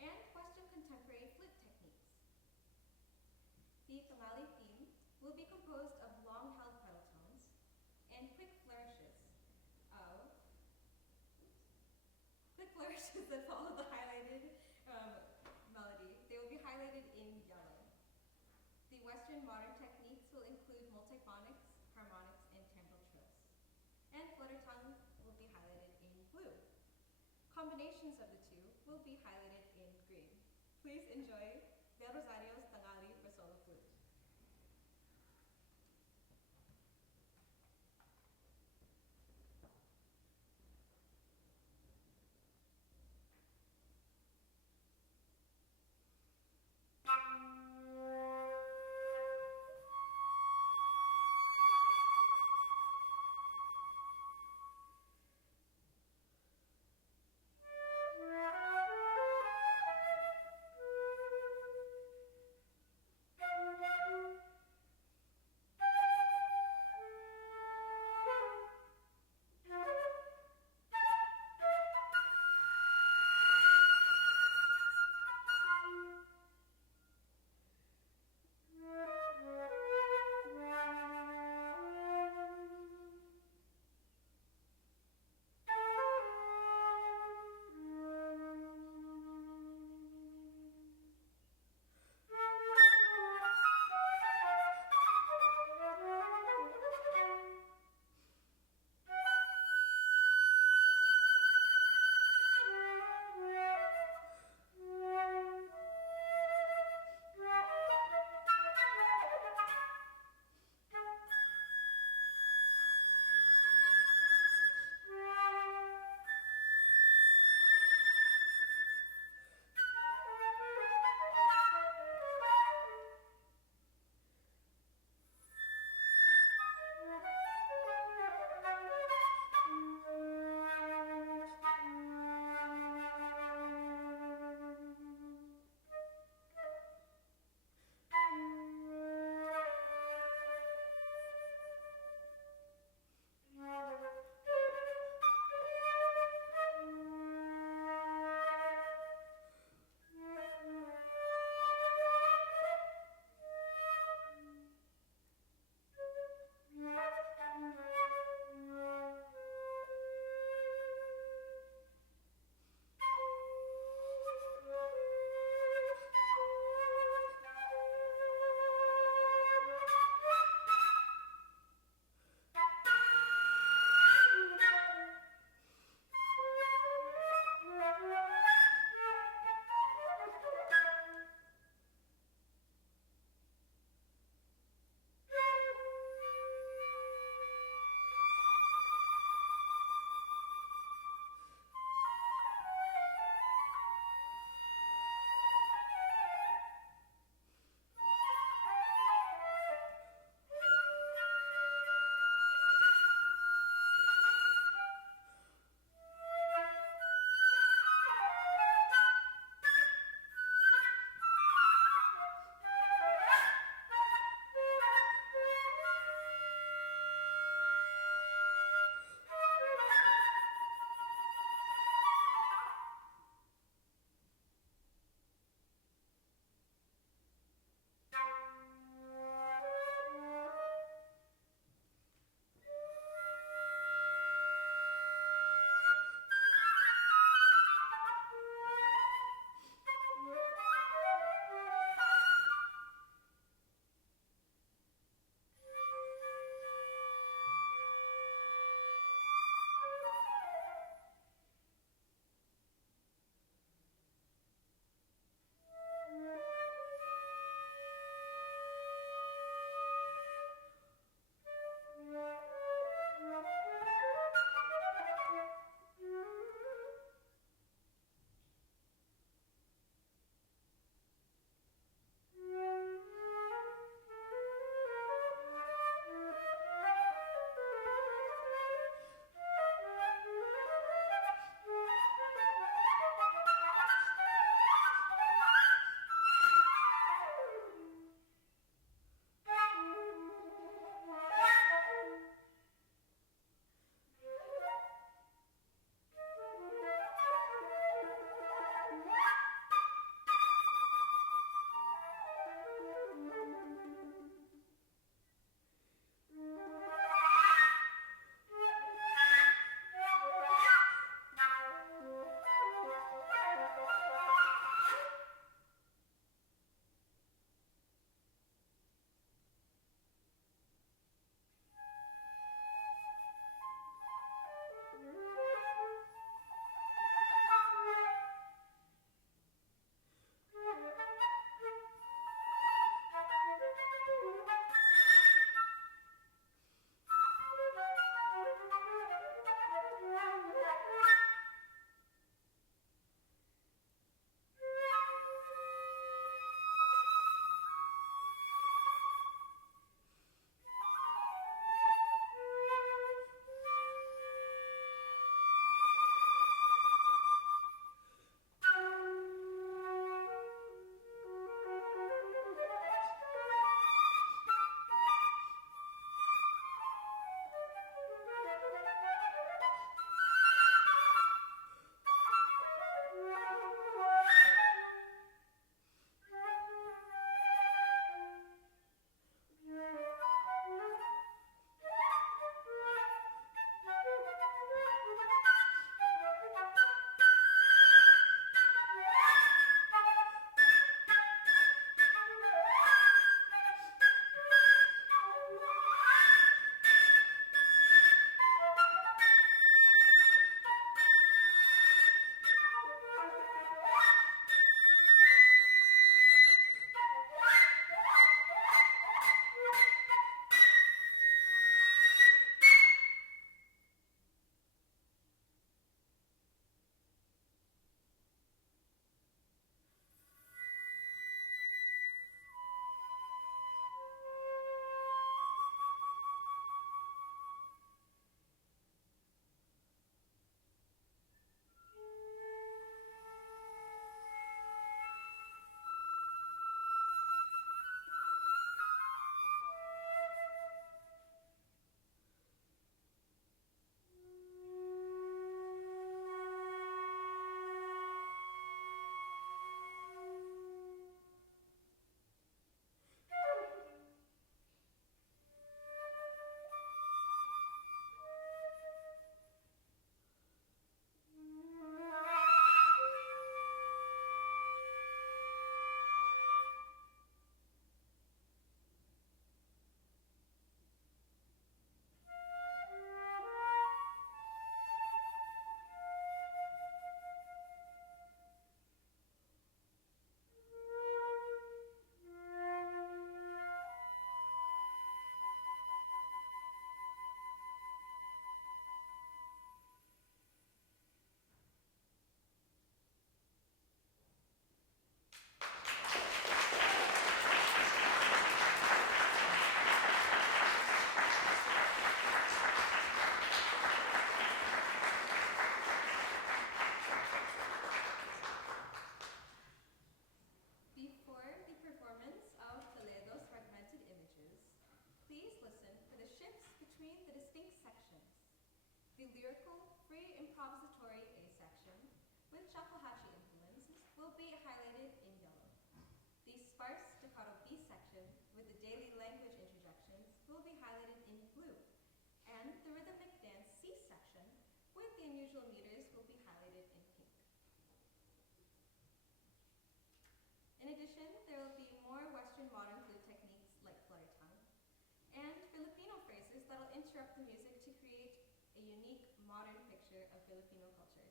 and Western contemporary flute techniques. The Tongali theme will be composed of long-held pedal tones and quick flourishes that follow the highlighted melody. They will be highlighted in yellow. The Western modern techniques will include multiphonics, harmonics, and timbral trills. And flutter tongue will be highlighted in blue. Combinations of the two will be highlighted in green. Please enjoy Del Rosario's Tongali for solo flute. The lyrical, free improvisatory A section, with shakuhachi influences, will be highlighted in yellow. The sparse staccato B section, with the daily language interjections, will be highlighted in blue. And the rhythmic dance C section, with the unusual meters, will be highlighted in pink. In addition, there will be more Western modern flute techniques like flutter tongue, and Filipino phrases that will interrupt the music to create a unique modern picture of Filipino culture.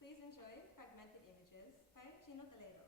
Please enjoy Fragmented Images by Chino Toledo.